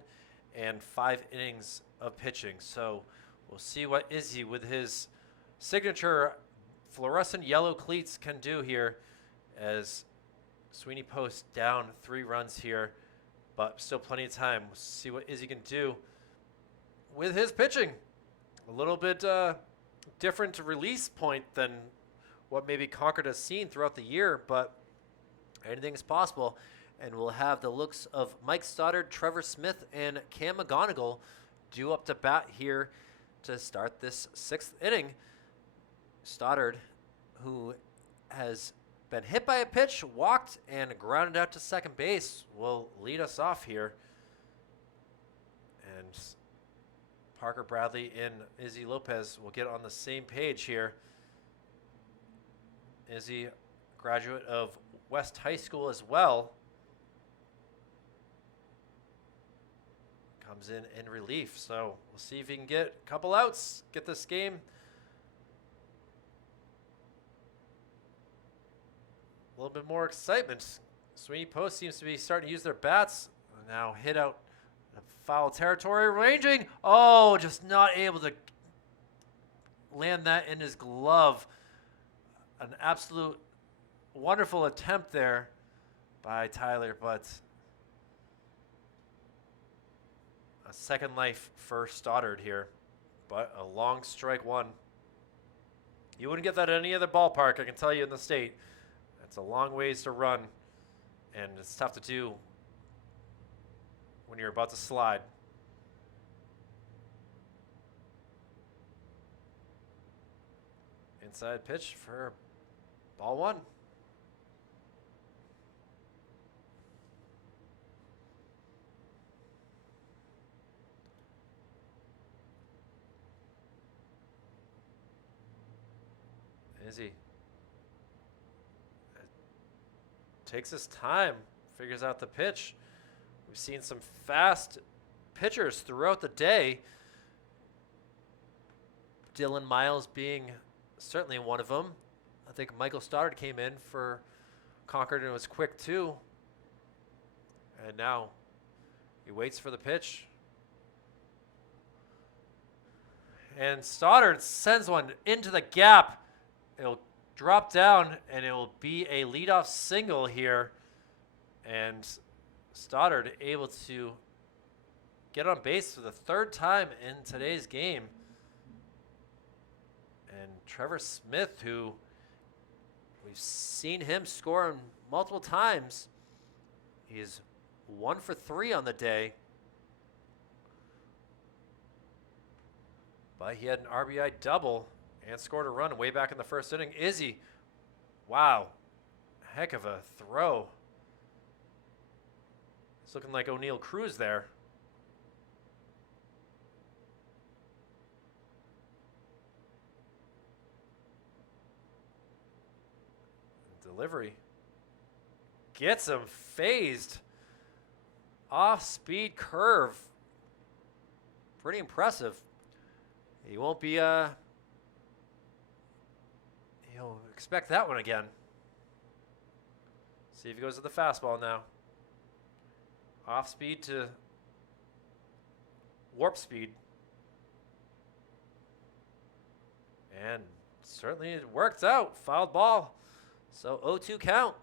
and 5 innings of pitching. So we'll see what Izzy with his signature fluorescent yellow cleats can do here, as Sweeney Post down 3 runs here, but still plenty of time. We'll see what Izzy can do with his pitching. A little bit different release point than what maybe Concord has seen throughout the year, but anything is possible. And we'll have the looks of Mike Stoddard, Trevor Smith, and Cam McGonigal due up to bat here to start this 6th inning. Stoddard, who has been hit by a pitch, walked, and grounded out to second base, will lead us off here. And Parker Bradley and Izzy Lopez will get on the same page here. Izzy, graduate of West High School as well, comes in relief. So we'll see if he can get a couple outs, get this game a little bit more excitement. Sweeney Post seems to be starting to use their bats. Now hit out foul territory, ranging. Oh, just not able to land that in his glove. An absolute wonderful attempt there by Tyler, but a second life for Stoddard here, but a long strike 1. You wouldn't get that at any other ballpark, I can tell you, in the state. It's a long ways to run, and it's tough to do when you're about to slide. Inside pitch for ball 1. Izzy takes his time, figures out the pitch. We've seen some fast pitchers throughout the day. Dylan Miles being certainly one of them. I think Michael Stoddard came in for Concord and was quick too. And now he waits for the pitch. And Stoddard sends one into the gap. It'll drop down, and it will be a leadoff single here. And Stoddard able to get on base for the 3rd time in today's game. And Trevor Smith, who We've seen him score multiple times. He's 1 for 3 on the day. But he had an RBI double and scored a run way back in the first inning. Izzy, wow, heck of a throw. It's looking like O'Neal Cruz there. Delivery. Gets him phased. Off-speed curve. Pretty impressive. He won't be, he'll expect that one again. See if he goes to the fastball now. Off-speed to warp speed. And certainly it worked out. Fouled ball. So 0-2 count.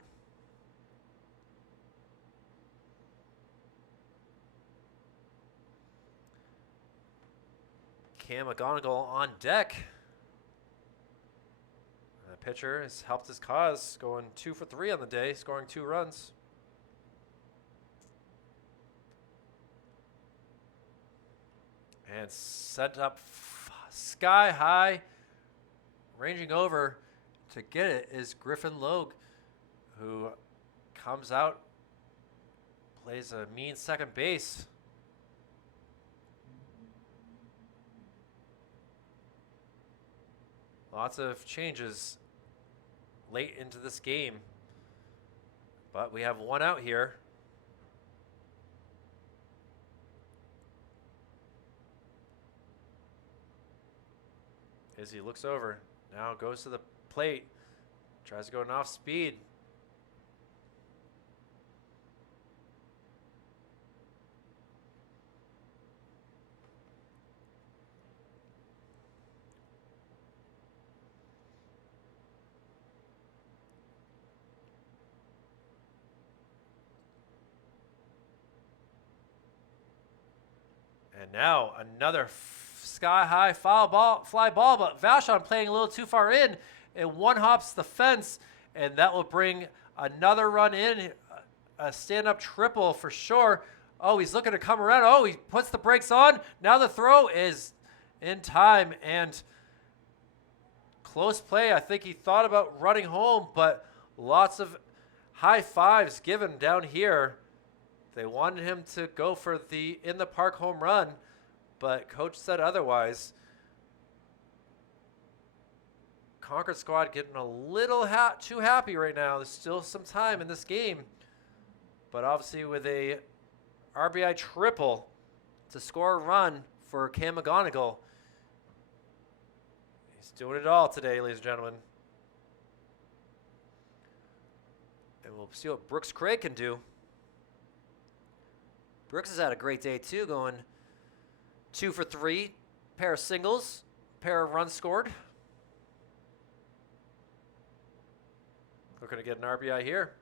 Cam McGonigal on deck. The pitcher has helped his cause, going 2 for 3 on the day, scoring 2 runs. And sent up sky high, ranging over to get it is Griffin Logue, who comes out, plays a mean second base. Lots of changes late into this game, but we have one out here. As he looks over, now goes to the plate, tries to go an off speed. And now another sky-high fly ball, but Vashon playing a little too far in, and one hops the fence, and that will bring another run in, a stand-up triple for sure. Oh, he's looking to come around. Oh, he puts the brakes on. Now the throw is in time, and close play. I think he thought about running home, but lots of high fives given down here. They wanted him to go for the in-the-park home run, but coach said otherwise. Concord squad getting a little too happy right now. There's still some time in this game, but obviously with a RBI triple to score a run for Cam McGonigal. He's doing it all today, ladies and gentlemen. And we'll see what Brooks Craig can do. Brooks has had a great day too, going 2 for 3, pair of singles, pair of runs scored. Looking to get an RBI here.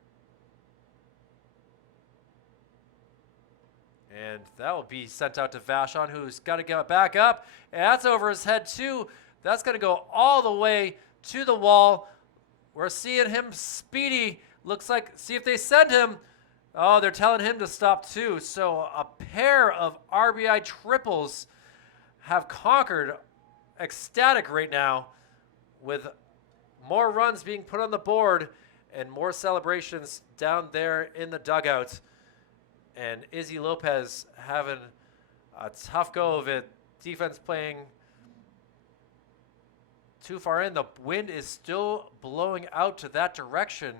And that will be sent out to Vashon, who's got to get back up. And that's over his head too. That's going to go all the way to the wall. We're seeing him speedy. Looks like, see if they send him. Oh, they're telling him to stop too. So a pair of RBI triples have Concord ecstatic right now, with more runs being put on the board and more celebrations down there in the dugout. And Izzy Lopez having a tough go of it. Defense playing too far in. The wind is still blowing out to that direction.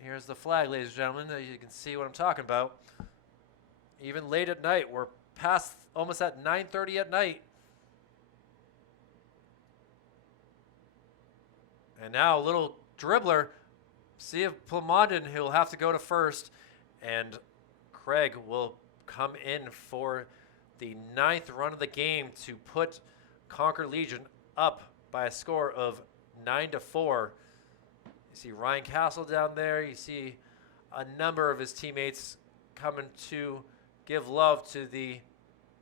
Here's the flag, ladies and gentlemen. You can see what I'm talking about. Even late at night, we're past almost at 9:30 at night. And now a little dribbler. See if Plamondon, he'll have to go to first. And Craig will come in for the 9th run of the game to put Concord Legion up by a score of 9-4. You see Ryan Castle down there. You see a number of his teammates coming to give love to the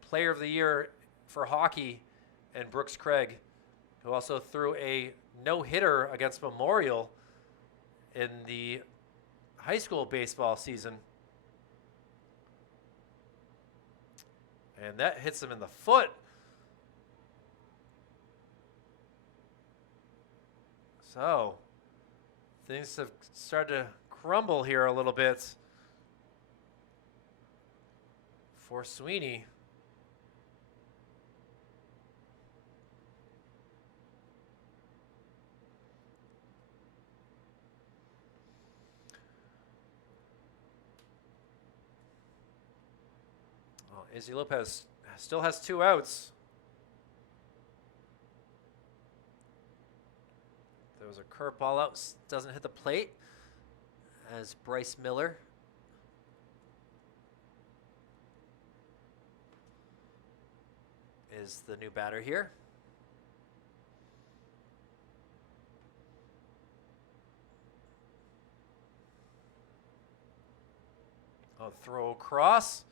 Player of the Year for hockey, and Brooks Craig, who also threw a no-hitter against Memorial. in the high school baseball season. And that hits him in the foot. So things have started to crumble here a little bit for Sweeney. Well, Izzy Lopez still has 2 outs. There was a curveball out, doesn't hit the plate, as Bryce Miller is the new batter here. A throw across.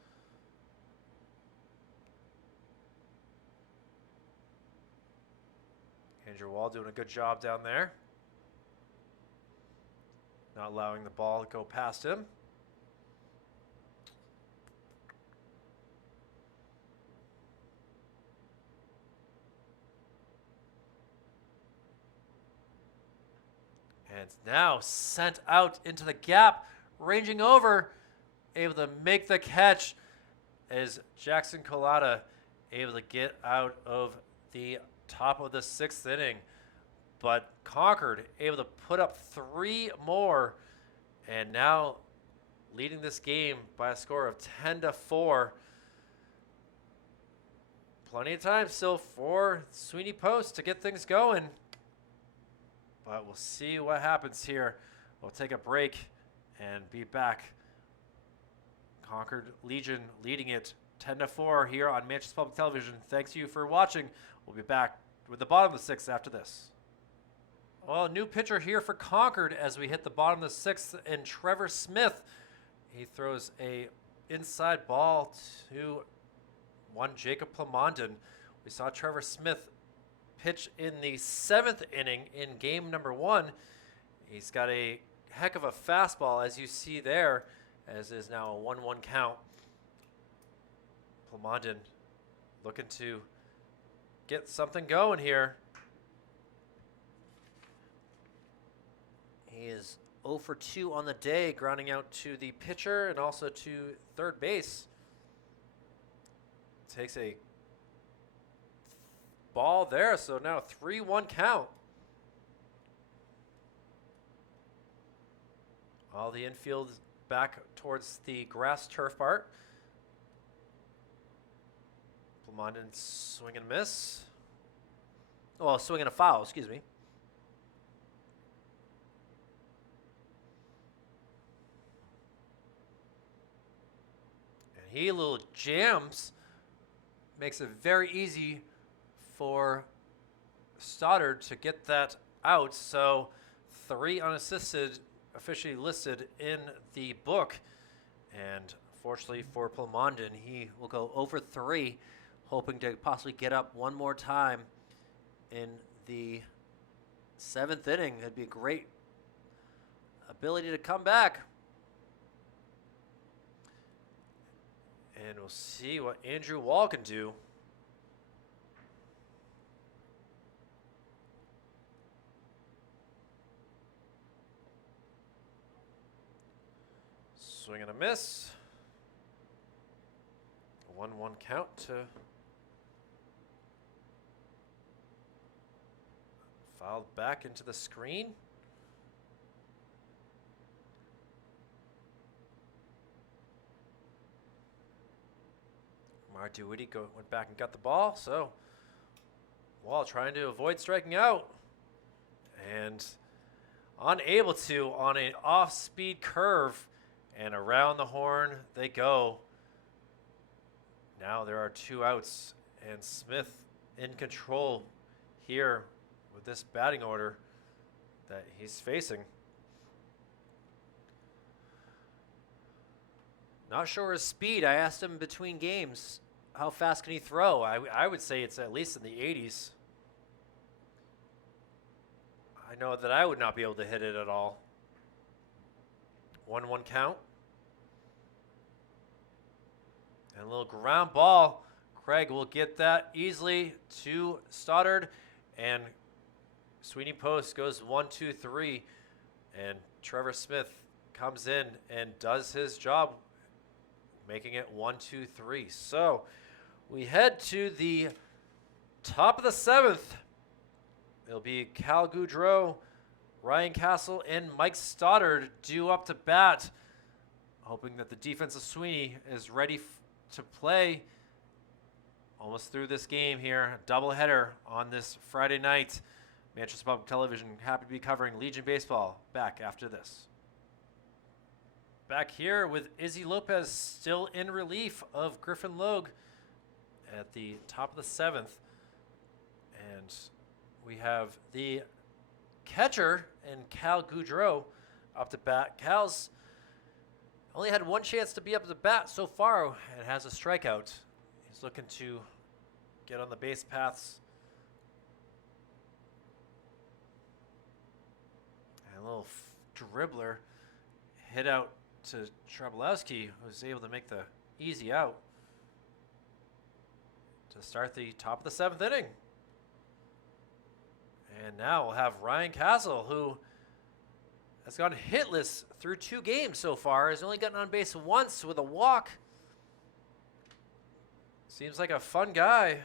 Andrew Wall doing a good job down there. Not allowing the ball to go past him. And it's now sent out into the gap, ranging over, able to make the catch as Jackson Collada able to get out of the top of the 6th inning. But Concord able to put up 3 more, and now leading this game by a score of 10-4. Plenty of time still for Sweeney Post to get things going. But we'll see what happens here. We'll take a break and be back. Concord Legion leading it 10-4 here on Manchester Public Television. Thanks to you for watching. We'll be back with the bottom of the 6th after this. Well, a new pitcher here for Concord as we hit the bottom of the 6th, and Trevor Smith. He throws a inside ball to one Jacob Plamondon. We saw Trevor Smith pitch in the 7th inning in game number 1. He's got a heck of a fastball, as you see there, as is now a 1-1 count. Plamondon looking to get something going here. He is 0 for 2 on the day, grounding out to the pitcher and also to third base. Takes a ball there, so now 3-1 count. All the infield back towards the grass turf part. Plamondon swing and miss. Oh, swing and a foul, excuse me. He little jams, makes it very easy for Stoddard to get that out. So 3 unassisted officially listed in the book. And fortunately for Plamondon, he will go over 3, hoping to possibly get up one more time in the 7th inning. It'd be a great ability to come back. And we'll see what Andrew Wall can do. Swing and a miss. 1-1 count to fouled back into the screen. Marduity went back and got the ball, so Wall trying to avoid striking out. And unable to on an off-speed curve, and around the horn they go. Now there are 2 outs, and Smith in control here with this batting order that he's facing. Not sure his speed. I asked him between games, how fast can he throw? I would say it's at least in the 80s. I know that I would not be able to hit it at all. 1-1 count. And a little ground ball. Craig will get that easily to Stoddard. And Sweeney Post goes 1-2-3. And Trevor Smith comes in and does his job, making it 1-2-3. So we head to the top of the 7th. It'll be Cal Goudreau, Ryan Castle, and Mike Stoddard due up to bat, hoping that the defense of Sweeney is ready to play almost through this game here. Doubleheader on this Friday night. Manchester Public Television, happy to be covering Legion Baseball. Back after this. Back here with Izzy Lopez still in relief of Griffin Logue at the top of the 7th. And we have the catcher and Cal Goudreau up to bat. Cal's only had one chance to be up to bat so far and has a strikeout. He's looking to get on the base paths. And a little dribbler hit out to Trabolowski, who was able to make the easy out to start the top of the 7th inning. And now we'll have Ryan Castle, who has gone hitless through 2 games so far. He's only gotten on base once with a walk. Seems like a fun guy.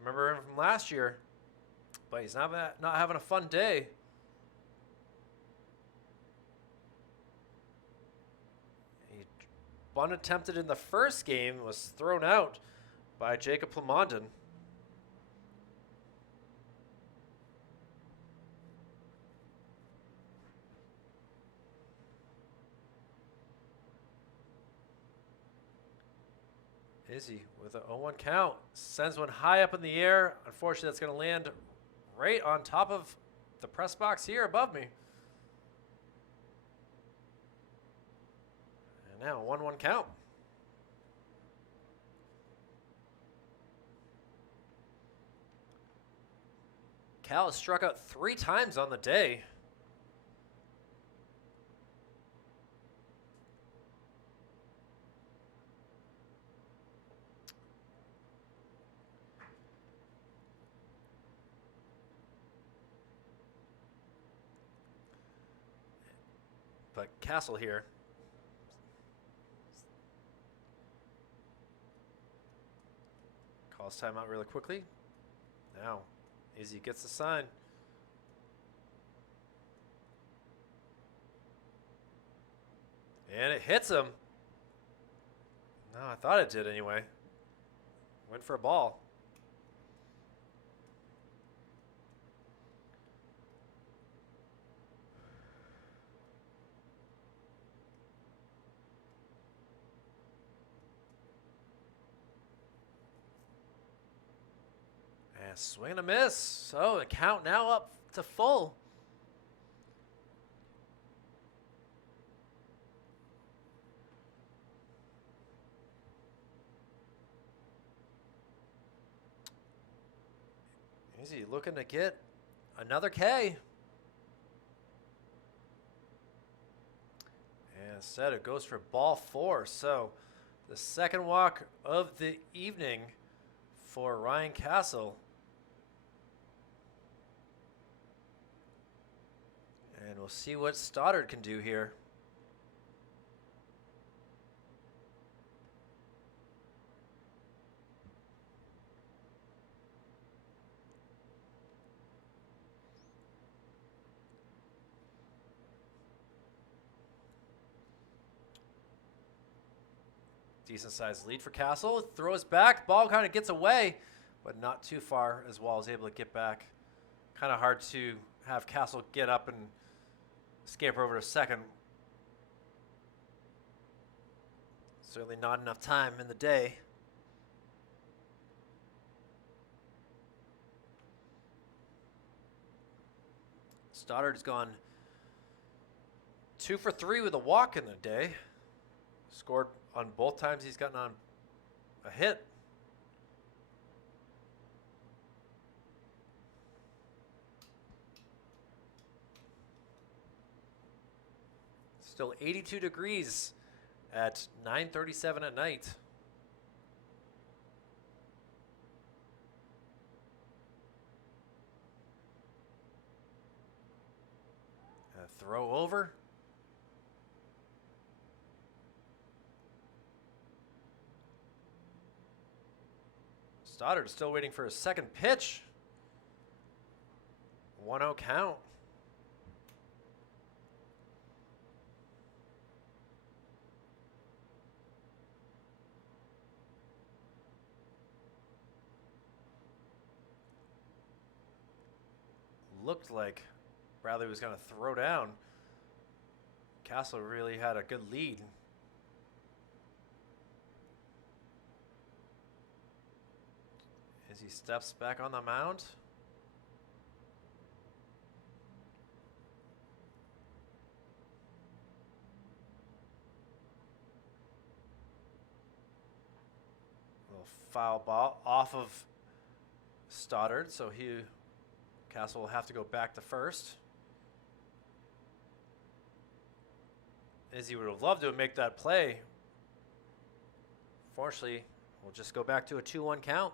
Remember him from last year, but he's not having a fun day. Bunt attempted in the first game was thrown out by Jacob Plamondon. Izzy with an 0-1 count sends one high up in the air. Unfortunately, that's going to land right on top of the press box here above me. Now, 1-1 count. Cal has struck out 3 times on the day. But Castle here calls timeout really quickly. Now, Izzy gets the sign. And it hits him. No, I thought it did anyway. Went for a ball. Swing and a miss. So the count now up to full. Izzy looking to get another K. And instead it goes for ball 4. So the second walk of the evening for Ryan Castle. And we'll see what Stoddard can do here. Decent sized lead for Castle. Throws back. Ball kind of gets away, but not too far as Wall is able to get back. Kind of hard to have Castle get up and escape over to second. Certainly not enough time in the day. Stoddard's gone 2 for 3 with a walk in the day. Scored on both times he's gotten on a hit. Still 82 degrees at 9:37 at night. A throw over. Stoddard still waiting for his second pitch. 1-0 count. Looked like Bradley was going to throw down. Castle really had a good lead. As he steps back on the mound. A little foul ball off of Stoddard, so Castle will have to go back to first. Izzy would have loved to make that play. Fortunately, we'll just go back to a 2-1 count.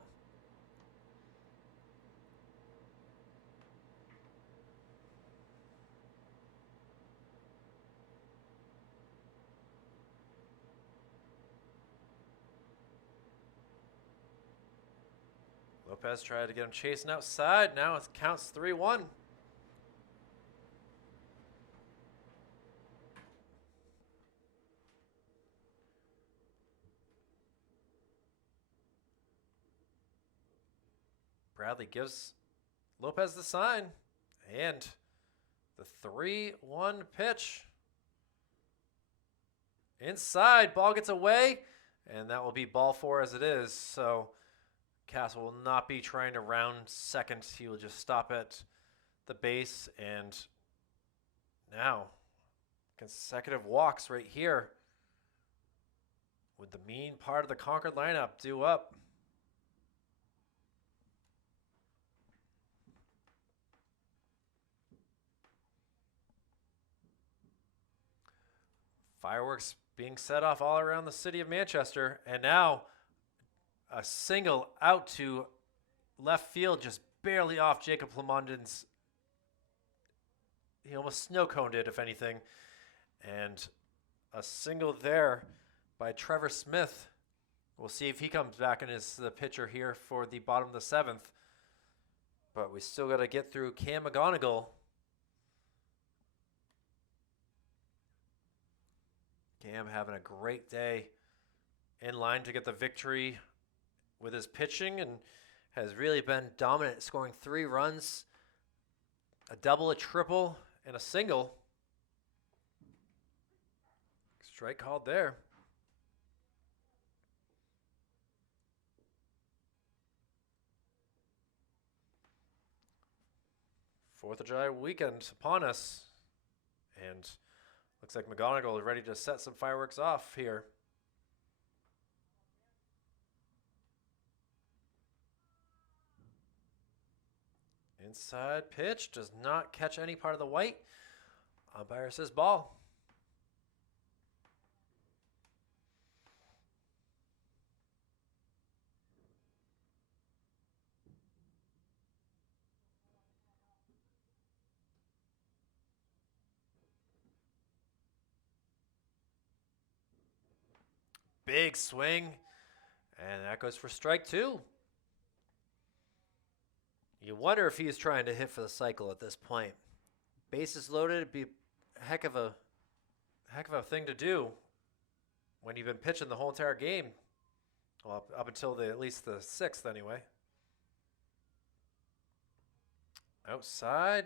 Lopez tried to get him chasing outside. Now it counts 3-1. Bradley gives Lopez the sign. And the 3-1 pitch. Inside, ball gets away. And that will be ball 4 as it is. So Castle will not be trying to round second. He will just stop at the base. And now, consecutive walks right here with the mean part of the Concord lineup due up. Fireworks being set off all around the city of Manchester. And now a single out to left field, just barely off Jacob Lamondon's. He almost snow-coned it, if anything. And a single there by Trevor Smith. We'll see if he comes back and is the pitcher here for the bottom of the 7th. But we still got to get through Cam McGonigal. Cam having a great day, in line to get the victory with his pitching, and has really been dominant, scoring 3 runs, a double, a triple, and a single. Strike called there. Fourth of July weekend upon us, and looks like McGonigal is ready to set some fireworks off here. Inside pitch does not catch any part of the white. Umpire says ball. Big swing, and that goes for strike 2. You wonder if he's trying to hit for the cycle at this point. Bases loaded, it'd be a heck of a thing to do when you've been pitching the whole entire game. Well, up until at least the 6th anyway. Outside.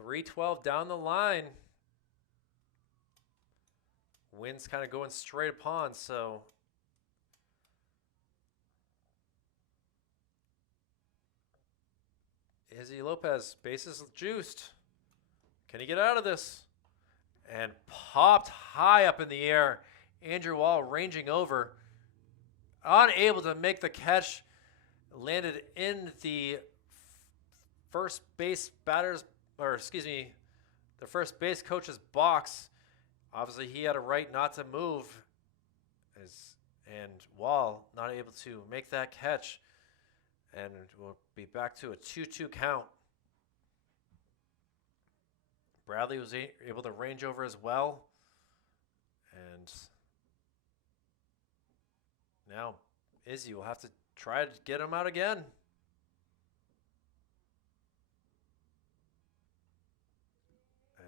.312 down the line. Wind's kind of going straight upon, so Izzy Lopez, bases juiced. Can he get out of this? And popped high up in the air. Andrew Wall ranging over. Unable to make the catch. Landed in the first base batter's, or excuse me, the first base coach's box. Obviously, he had a right not to move, and Wall not able to make that catch, and we'll be back to a 2-2 count. Bradley was able to range over as well, and now Izzy will have to try to get him out again.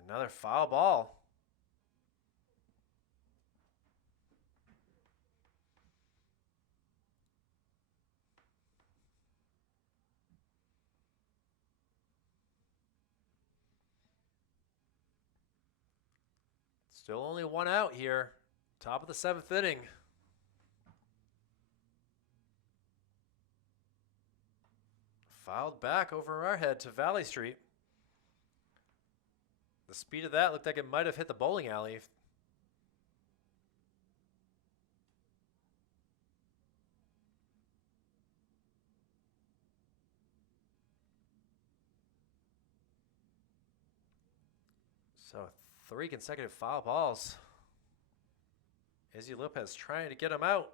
Another foul ball. Still only one out here. Top of the 7th inning. Fouled back over our head to Valley Street. The speed of that looked like it might have hit the bowling alley. So 3 consecutive foul balls. Izzy Lopez trying to get him out.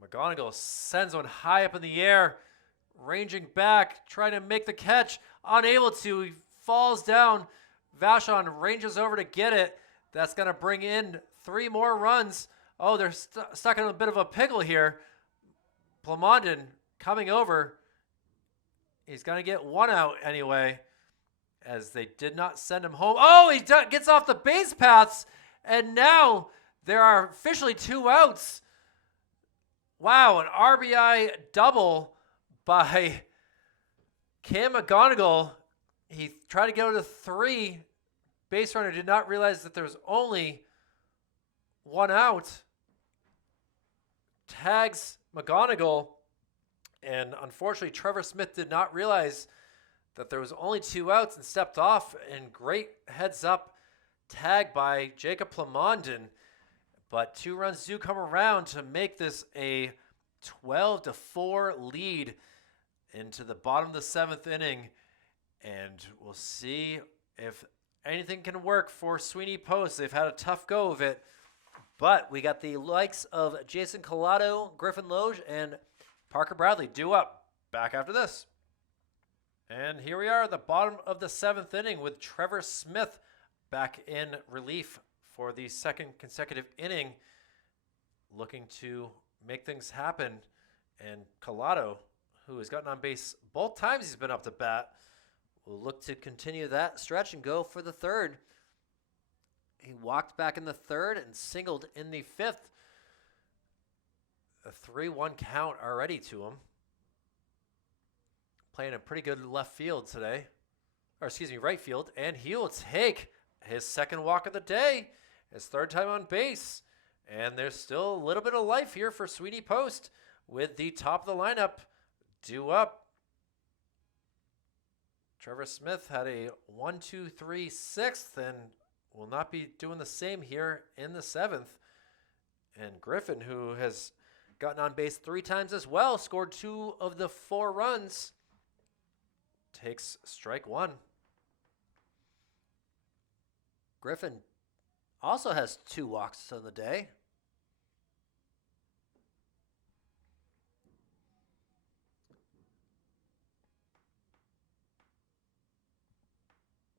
McGonigal sends one high up in the air, ranging back, trying to make the catch, unable to. He falls down. Vachon ranges over to get it. That's going to bring in 3 more runs. Oh, they're stuck in a bit of a pickle here. Plamondon coming over. He's going to get 1 out anyway, as they did not send him home. Oh, he gets off the base paths, and now there are officially 2 outs. Wow, an RBI double by Cam McGonigal. He tried to go to 3. Base runner did not realize that there was only 1 out. Tags McGonigal. And unfortunately, Trevor Smith did not realize that there was only 2 outs and stepped off. And great heads up tag by Jacob Plamondon. But 2 runs do come around to make this a 12-4 lead into the bottom of the 7th inning. And we'll see if anything can work for Sweeney Post. They've had a tough go of it. But we got the likes of Jason Collado, Griffin Loge, and Parker Bradley due up. Back after this. And here we are at the bottom of the 7th inning with Trevor Smith back in relief for the 2nd consecutive inning, looking to make things happen. And Collado, who has gotten on base both times he's been up to bat, will look to continue that stretch and go for the 3rd. He walked back in the 3rd and singled in the 5th. A 3-1 count already to him. Playing a pretty good left field today. Or excuse me, right field. And he will take his 2nd walk of the day. His 3rd time on base. And there's still a little bit of life here for Sweeney Post with the top of the lineup due up. Trevor Smith had a 1-2-3 6th and will not be doing the same here in the 7th. And Griffin, who has gotten on base 3 times as well, scored 2 of the 4 runs, takes strike 1. Griffin also has 2 walks on the day.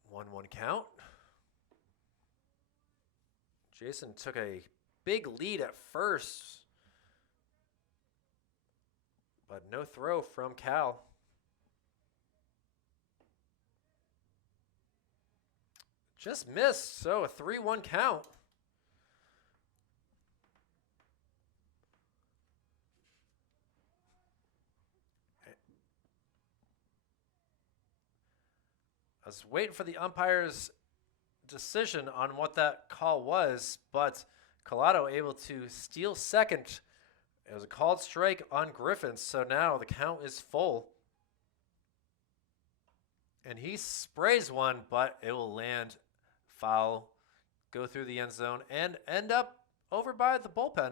One count. Jason took a big lead at first, but no throw from Cal. Just missed, so a 3-1 count. I was waiting for the umpire's decision on what that call was, but Collado able to steal 2nd. It was a called strike on Griffin, so now the count is full. And he sprays one, but it will land foul, go through the end zone, and end up over by the bullpen.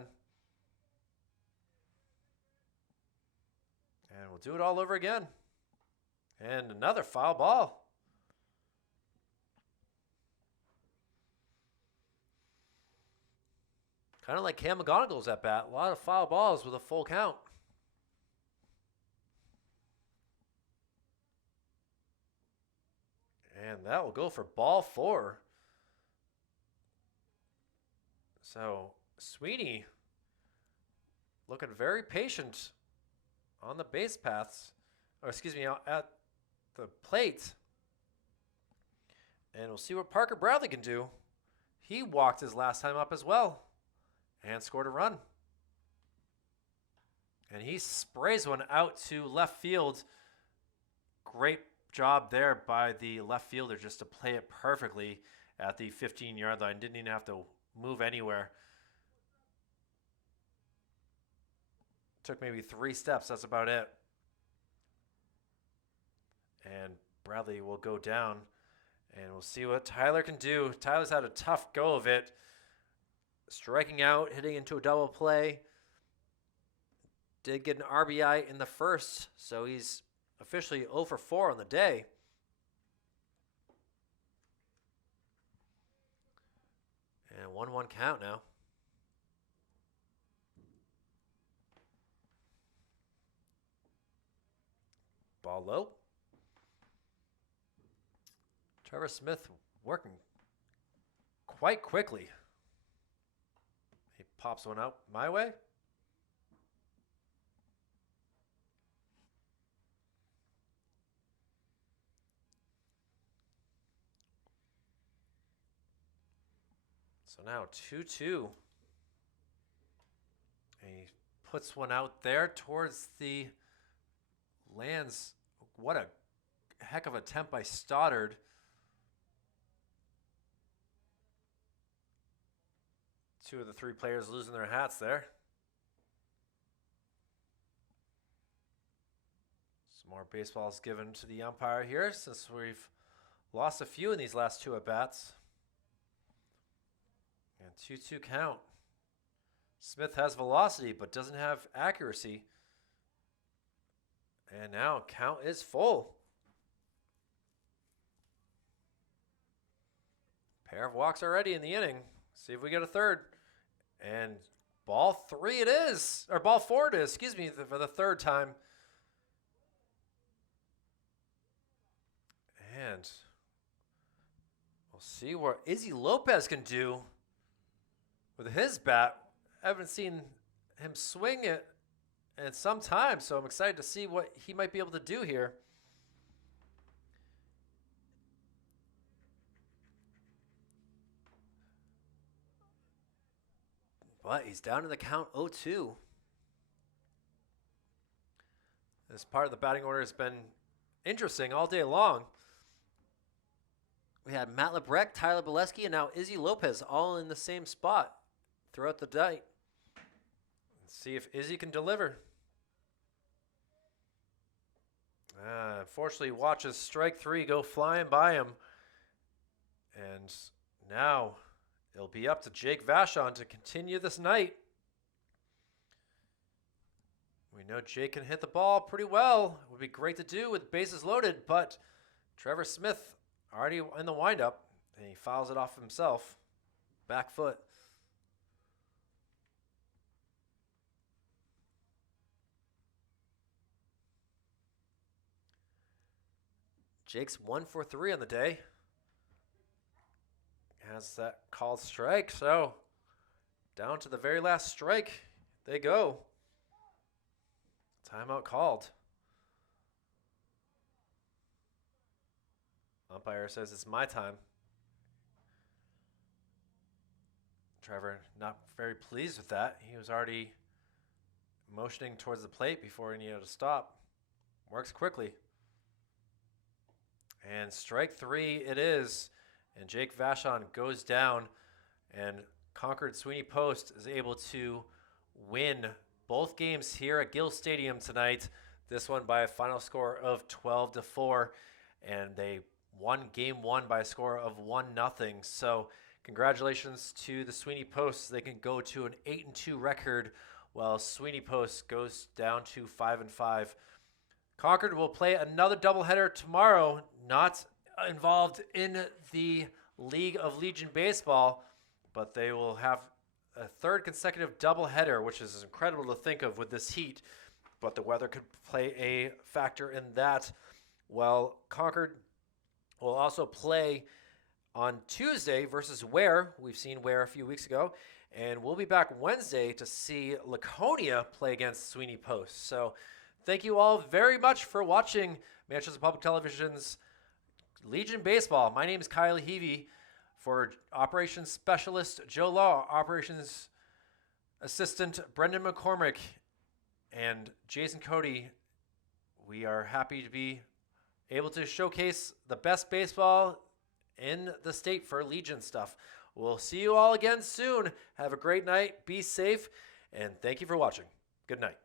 do it all over again. And another foul ball. Kind of like Cam McGonigal's at bat. A lot of foul balls with a full count. And that will go for ball 4. So Sweeney looking very patient on the base paths. Or excuse me, at the plate. And we'll see what Parker Bradley can do. He walked his last time up as well. And scored a run. And he sprays one out to left field. Great job there by the left fielder just to play it perfectly at the 15-yard line. Didn't even have to move anywhere. Took maybe 3 steps. That's about it. And Bradley will go down. And we'll see what Tyler can do. Tyler's had a tough go of it. Striking out, hitting into a double play. Did get an RBI in the first, so he's officially 0 for 4 on the day. And 1-1 count now. Ball low. Trevor Smith working quite quickly. He pops one out my way. So now 2-2. And he puts one out there towards the lands. What a heck of an attempt by Stoddard. Two of the 3 players losing their hats there. Some more baseballs given to the umpire here since we've lost a few in these last 2 at-bats. And 2-2 count. Smith has velocity but doesn't have accuracy. And now count is full. Pair of walks already in the inning. See if we get a third. And ball 3 it is. Or ball 4 it is, excuse me, for the 3rd time. And we'll see what Izzy Lopez can do with his bat. I haven't seen him swing it in some time, so I'm excited to see what he might be able to do here. But he's down in the count 0-2. This part of the batting order has been interesting all day long. We had Matt Lebrecht, Tyler Bileski, and now Izzy Lopez all in the same spot throughout the day. Let's see if Izzy can deliver. Unfortunately, watches strike 3 go flying by him. And now it'll be up to Jake Vachon to continue this night. We know Jake can hit the ball pretty well. It would be great to do with bases loaded, but Trevor Smith already in the windup, and he fouls it off himself. Back foot. Jake's 1 for 3 on the day. Has that called strike, so down to the very last strike they go. Timeout called. Umpire says it's my time. Trevor not very pleased with that. He was already motioning towards the plate before he needed to stop. Works quickly. And strike 3 it is. And Jake Vachon goes down, and Concord Sweeney Post is able to win both games here at Gill Stadium tonight. This one by a final score of 12-4, and they won game 1 by a score of 1-0. So congratulations to the Sweeney Post. They can go to an 8-2 record, while Sweeney Post goes down to 5-5. Concord will play another doubleheader tomorrow, not involved in the League of Legion Baseball, but they will have a third consecutive doubleheader, which is incredible to think of with this heat, but the weather could play a factor in that. Well, Concord will also play on Tuesday versus Ware. We've seen Ware a few weeks ago, and we'll be back Wednesday to see Laconia play against Sweeney Post. So thank you all very much for watching Manchester Public Television's Legion Baseball. My name is Kyle Heavey. For Operations Specialist Joe Law, Operations Assistant Brendan McCormick, and Jason Cody, we are happy to be able to showcase the best baseball in the state for Legion stuff. We'll see you all again soon. Have a great night. Be safe. And thank you for watching. Good night.